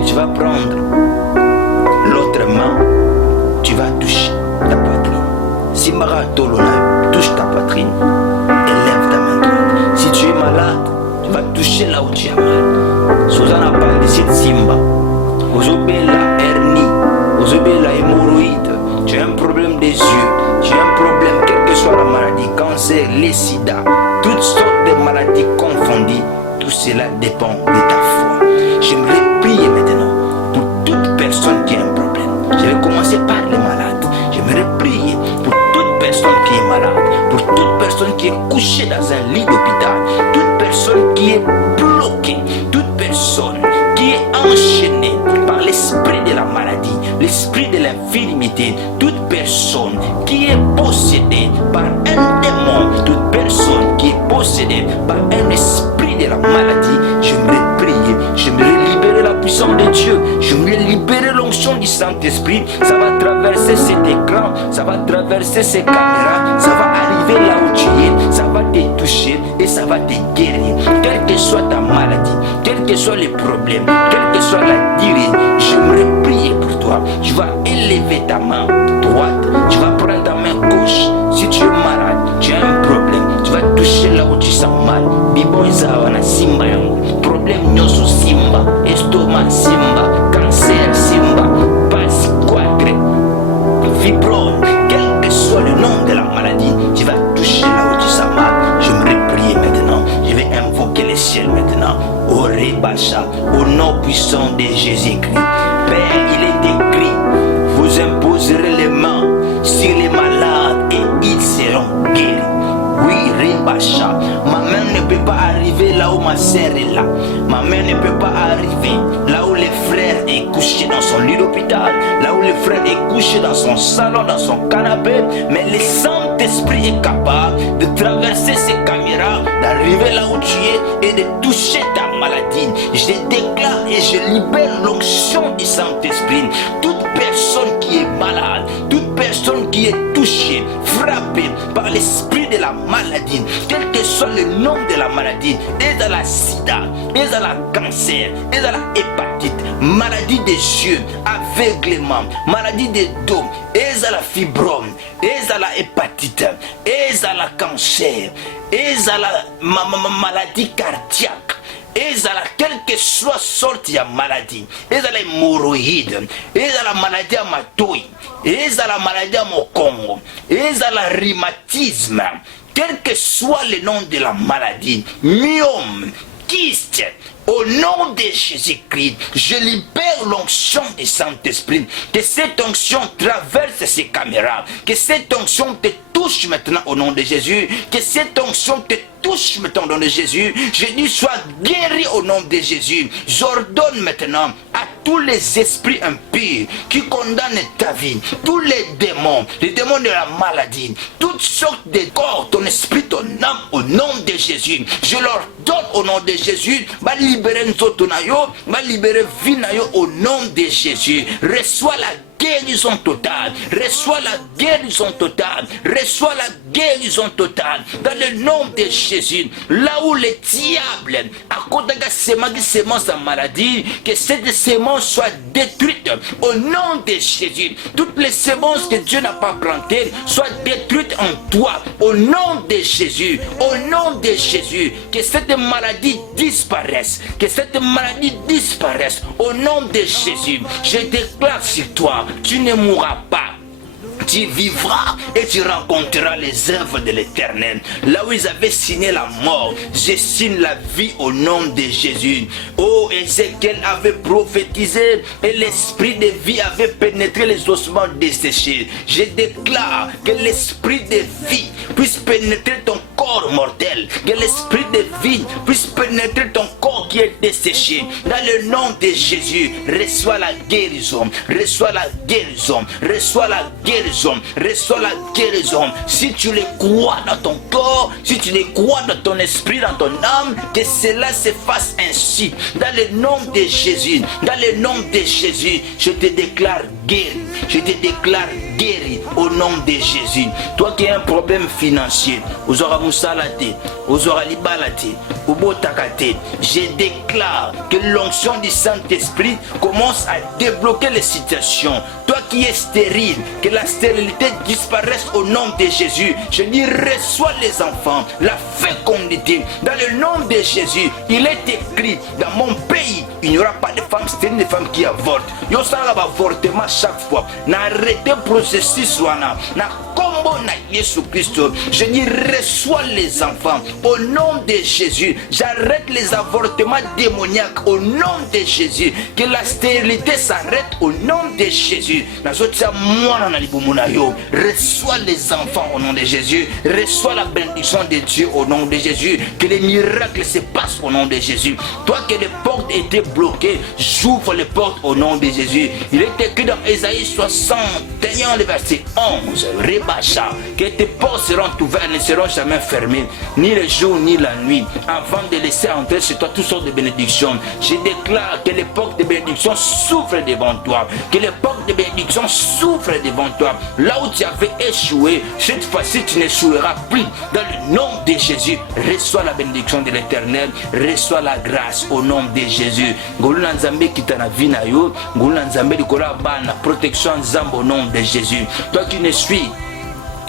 Et tu vas prendre l'autre main, tu vas toucher ta poitrine. Si Mara Tolona touche ta poitrine, élève ta main droite. Si tu es malade, tu vas toucher là où tu as mal. Suzanne appendicite Simba, vous obéissez la hernie, vous obéissez la hémorroïde, tu as un problème des yeux, tu as un problème, quelle que soit la maladie, cancer, les sida, toutes sortes de maladies confondues, tout cela dépend de ta foi. J'aimerais prier maintenant pour toute personne qui a un problème. Je vais commencer par les malades. J'aimerais prier pour toute personne qui est malade, pour toute personne qui est couchée dans un lit d'hôpital, toute personne qui est bloquée, toute personne qui est enchaînée par l'esprit de la maladie, l'esprit de l'infirmité, toute personne qui est possédée par un démon, toute personne qui est possédée par un esprit de la maladie. J'aimerais prier, j'aimerais libérer la puissance de Dieu, j'aimerais libérer l'onction du Saint-Esprit. Ça va traverser cet écran, ça va traverser ces caméras, ça va arriver là où tu es, ça va te toucher et ça va te guérir. Quelle que soit ta maladie, quels que soient les problèmes, quelle que soit la durée, j'aimerais prier pour toi. Tu vas élever ta main droite, tu vas prendre ta main gauche. Si tu es malade, tu as un problème, tu vas toucher là où tu sens mal. Bibon Zawana Simba yango, problème nyoso Simba, estomac Simba, cancer Simba, passe quadre, fibrome, quel que soit le nom de la maladie, tu vas toucher là où tu sens mal. J'aimerais prier maintenant, je vais invoquer les ciels maintenant. Au Rebacha, au nom puissant de Jésus-Christ. Père, il est écrit, vous imposerez les mains sur les malades et ils seront guéris. Oui, Rebacha, ma main ne peut pas arriver là où ma sœur est là. Ma main ne peut pas arriver là où le frère est couché dans son lit d'hôpital, là où le frère est couché dans son salon, dans son canapé. Mais le Saint-Esprit est capable de traverser ces caméras, d'arriver là où tu es et de toucher ta maladie. Je déclare et je libère l'onction du Saint-Esprit. Toute personne qui est malade, toute personne qui est touchée, frappée par l'esprit de la maladie, quel que soit le nom de la maladie, et dans la sida, et dans la cancer, et dans la hépatite, maladie des yeux, aveuglement, maladie des dos, et dans la fibrome, et dans la hépatite, et dans la cancer, et dans la maladie cardiaque, ezala quelle que soit sorte ya maladie, ezala hémorroïde, ezala maladie ya matoi, ezala maladie ya mokongo, ezala rhumatisme, quel que soit le nom de la maladie, myome, kyste, au nom de Jésus-Christ, je libère l'onction du Saint-Esprit. Que cette onction traverse ces caméras. Que cette onction te touche maintenant au nom de Jésus. Que cette onction te touche maintenant au nom de Jésus. Je dis sois guéri au nom de Jésus. J'ordonne maintenant à tous les esprits impurs qui condamnent ta vie, tous les démons de la maladie, toutes sortes de corps, ton esprit, ton âme, au nom de Jésus. Je leur donne au nom de Jésus, va libérer Nzotonayo, va libérer Vinayo au nom de Jésus. Reçois la guérison totale, reçois la guérison totale, reçois la guérison totale dans le nom de Jésus. Là où le diable a condamné semence en maladie, que cette sémence soit détruite au nom de Jésus. Toutes les semences que Dieu n'a pas plantées soient détruites en toi au nom de Jésus. Au nom de Jésus, que cette maladie disparaisse, que cette maladie disparaisse au nom de Jésus. Je déclare sur toi, tu ne mourras pas. Tu vivras et tu rencontreras les œuvres de l'Éternel. Là où ils avaient signé la mort, je signe la vie au nom de Jésus. Oh, Ézéchiel avait prophétisé et l'esprit de vie avait pénétré les ossements desséchés. Je déclare que l'esprit de vie puisse pénétrer ton corps mortel, que l'esprit de vie puisse pénétrer ton corps qui est desséché. Dans le nom de Jésus, reçois la guérison, reçois la guérison, reçois la guérison, reçois la guérison. Si tu le crois dans ton corps, si tu le crois dans ton esprit, dans ton âme, que cela se fasse ainsi. Dans le nom de Jésus, dans le nom de Jésus, je te déclare guéri, je te déclare guéri au nom de Jésus. Toi qui as un problème financier, vous aurez moussalate, vous aurez libalate, vous botakate, je déclare que l'onction du Saint-Esprit commence à débloquer les situations. Toi qui es stérile, que la stérilité disparaisse au nom de Jésus. Je dis, reçois les enfants, la fécondité. Dans le nom de Jésus, il est écrit, dans mon pays, il n'y aura pas de femmes stériles, de femmes qui avortent. Il y aura un avortement chaque fois. N'arrêtez le processus, na combo na Jésus Christ. Je dis, reçois les enfants au nom de Jésus. J'arrête les avortements démoniaques au nom de Jésus. Que la stérilité s'arrête au nom de Jésus. Reçois les enfants au nom de Jésus. Reçois la bénédiction de Dieu au nom de Jésus. Que les miracles se passent au nom de Jésus. Toi que les portes étaient bloquées, j'ouvre les portes au nom de Jésus. Il est écrit dans Ésaïe 61, le verset 11. Rebacha, que tes portes seront ouvertes, ne seront jamais fermées, ni le jour ni la nuit, avant de laisser entrer chez toi toutes sortes de bénédictions. Je déclare que les portes de bénédiction s'ouvrent devant toi. Que les portes de bénédiction s'ouvrent devant toi. Là où tu avais échoué, cette fois-ci tu n'échoueras plus. Dans le nom de Jésus, reçois la bénédiction de l'Éternel, reçois la grâce au nom de Jésus. Ngoluna Nzambe kitana vina yo, ngoluna Nzambe likola bana protection Nzambe au nom de Jésus. Toi qui ne suis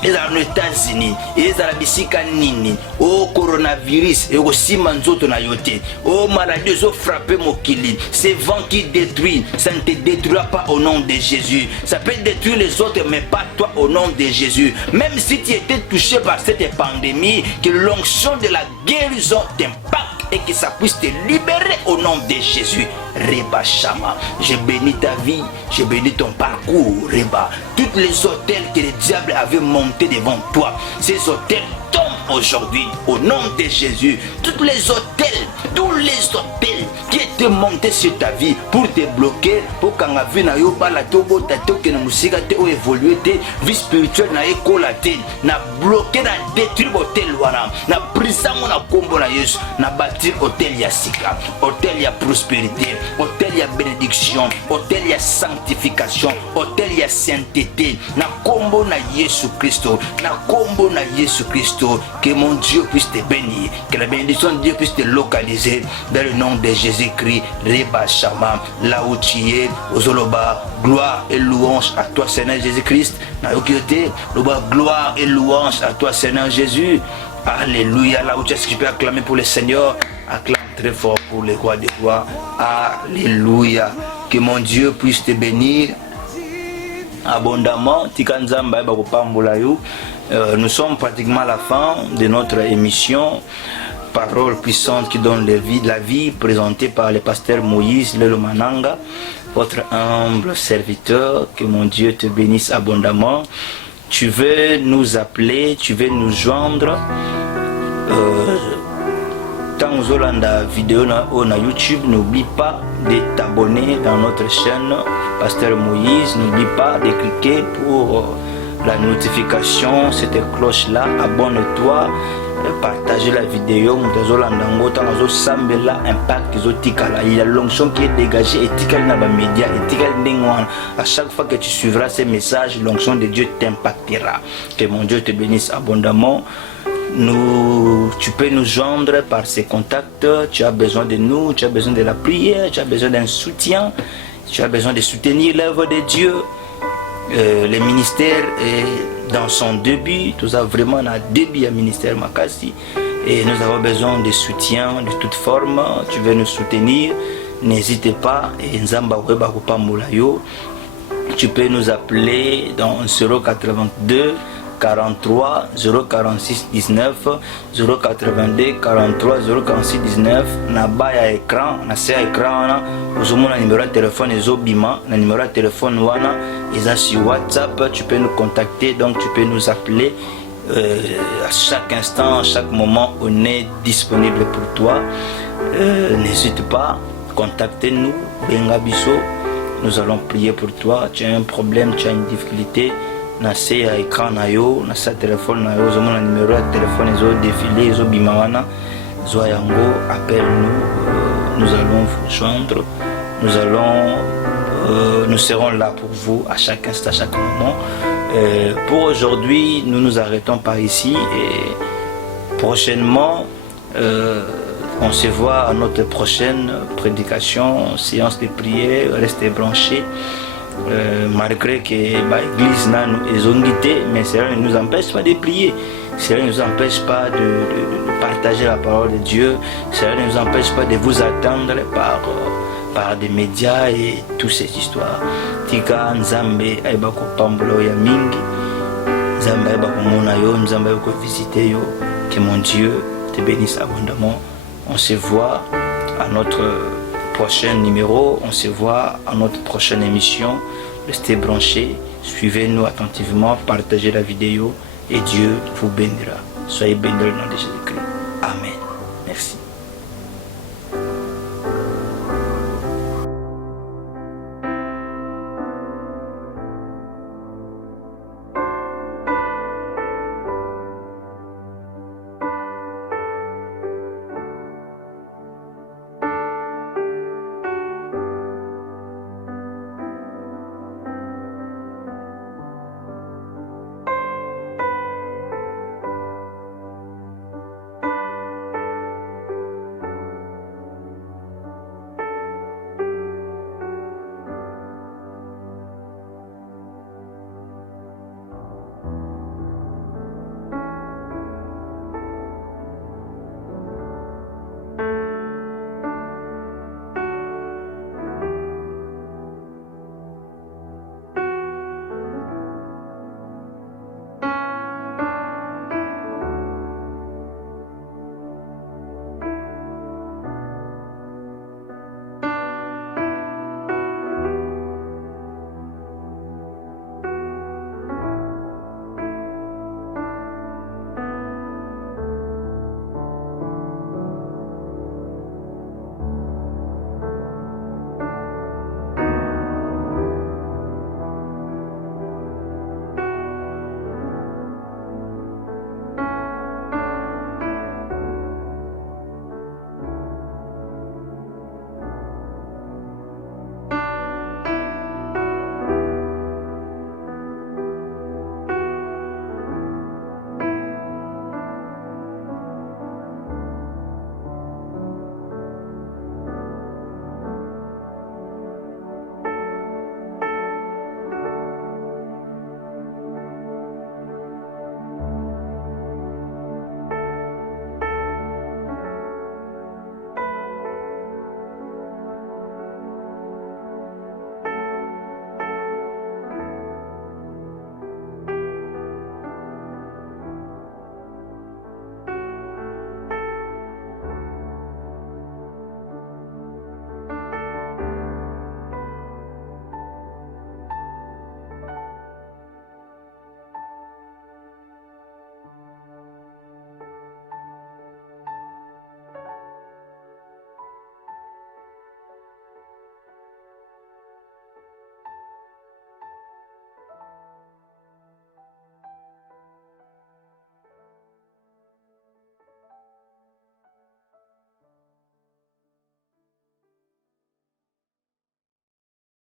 aux États-Unis, et à la bisika nini, au coronavirus, et au simanzoto na yote, au maladie, au frappé mokili, ces vents qui détruisent, ça ne te détruira pas au nom de Jésus. Ça peut détruire les autres, mais pas toi au nom de Jésus. Même si tu étais touché par cette pandémie, que l'onction de la guérison t'impacte et que ça puisse te libérer au nom de Jésus. Reba Shama, je bénis ta vie, je bénis ton parcours, Reba. Toutes les hôtels que le diable avait montés devant toi, ces hôtels tombent aujourd'hui au nom de Jésus. Tous les hôtels qui étaient montés sur ta vie pour te bloquer, pour qu'on a vu na yo bala tobo tato que na musika te o évoluer te vie spirituelle na ekola te na bloquer na détruire hôtel wana na brisa mo na kombo na Yesu na bâtir hôtel ya sika, hôtel ya prospérité, hôtel ya bénédiction, hôtel ya sanctification, hôtel ya sainteté na kombo na Yesu Christo, na kombo na Yesu Christo. Que mon Dieu puisse te bénir, que la bénédiction de Dieu puisse te localiser dans le nom de Jésus-Christ. Reba Shama, là où tu es, Ozoloba, gloire et louange à toi Seigneur Jésus-Christ. Gloire et louange à toi Seigneur Jésus. Alléluia, là où tu es, tu peux acclamer pour le Seigneur. Acclame très fort pour les rois des rois. Alléluia. Que mon Dieu puisse te bénir abondamment. Nous sommes pratiquement à la fin de notre émission Parole puissante qui donne la vie, présentée par le pasteur Moïse Lelo Mananga, votre humble serviteur. Que mon Dieu te bénisse abondamment. Tu veux nous appeler, tu veux nous joindre. Tant aux Holanda vidéo na YouTube, n'oublie pas de t'abonner dans notre chaîne Pasteur Moïse. N'oublie pas de cliquer pour la notification, cette cloche là. Abonne-toi, partage la vidéo. Il y a l'onction qui est dégagée et dans les médias. À chaque fois que tu suivras ces messages, l'onction de Dieu t'impactera. Que mon Dieu te bénisse abondamment. Tu peux nous joindre par ces contacts. Tu as besoin de nous, tu as besoin de la prière, tu as besoin d'un soutien, tu as besoin de soutenir l'œuvre de Dieu. Le ministère est dans son début. Nous avons vraiment un début à ministère Makasi et nous avons besoin de soutien de toute forme. Tu veux nous soutenir, n'hésite pas. Et tu peux nous appeler dans 082 43 046 19 082 43 046 19 na bas ya écran na se écran wana ozomona numéro de téléphone ezobima na numéro de téléphone wana eza sur WhatsApp. Tu peux nous contacter, donc tu peux nous appeler à chaque instant, à chaque moment. On est disponible pour toi. N'hésite pas, contactez-nous, benga biso, nous allons prier pour toi. Tu as un problème, tu as une difficulté, na se ya écran na yo, na sa téléphone na yo, ozomona numéro de téléphone ezo défilé, ezo bima wana, zwa yango, appelle-nous, nous allons vous joindre, nous serons là pour vous à chaque instant, à chaque moment. Pour aujourd'hui, nous nous arrêtons par ici et prochainement, on se voit à notre prochaine prédication, séance de prière. Restez branchés. Malgré que l'église nous ait mais cela ne nous empêche pas de prier. Cela ne nous empêche pas de partager la parole de Dieu. Cela ne nous empêche pas de vous attendre par des médias et toutes ces histoires. Tika Nzambe aibako pambulo ya mingi. Nzambe aibako mona yo, Nzambe aibako visiter yo. Que mon Dieu te bénisse abondamment. On se voit à notre prochain numéro, on se voit à notre prochaine émission. Restez branchés, suivez-nous attentivement, partagez la vidéo et Dieu vous bénira. Soyez bénis dans le nom de Jésus-Christ. Amen.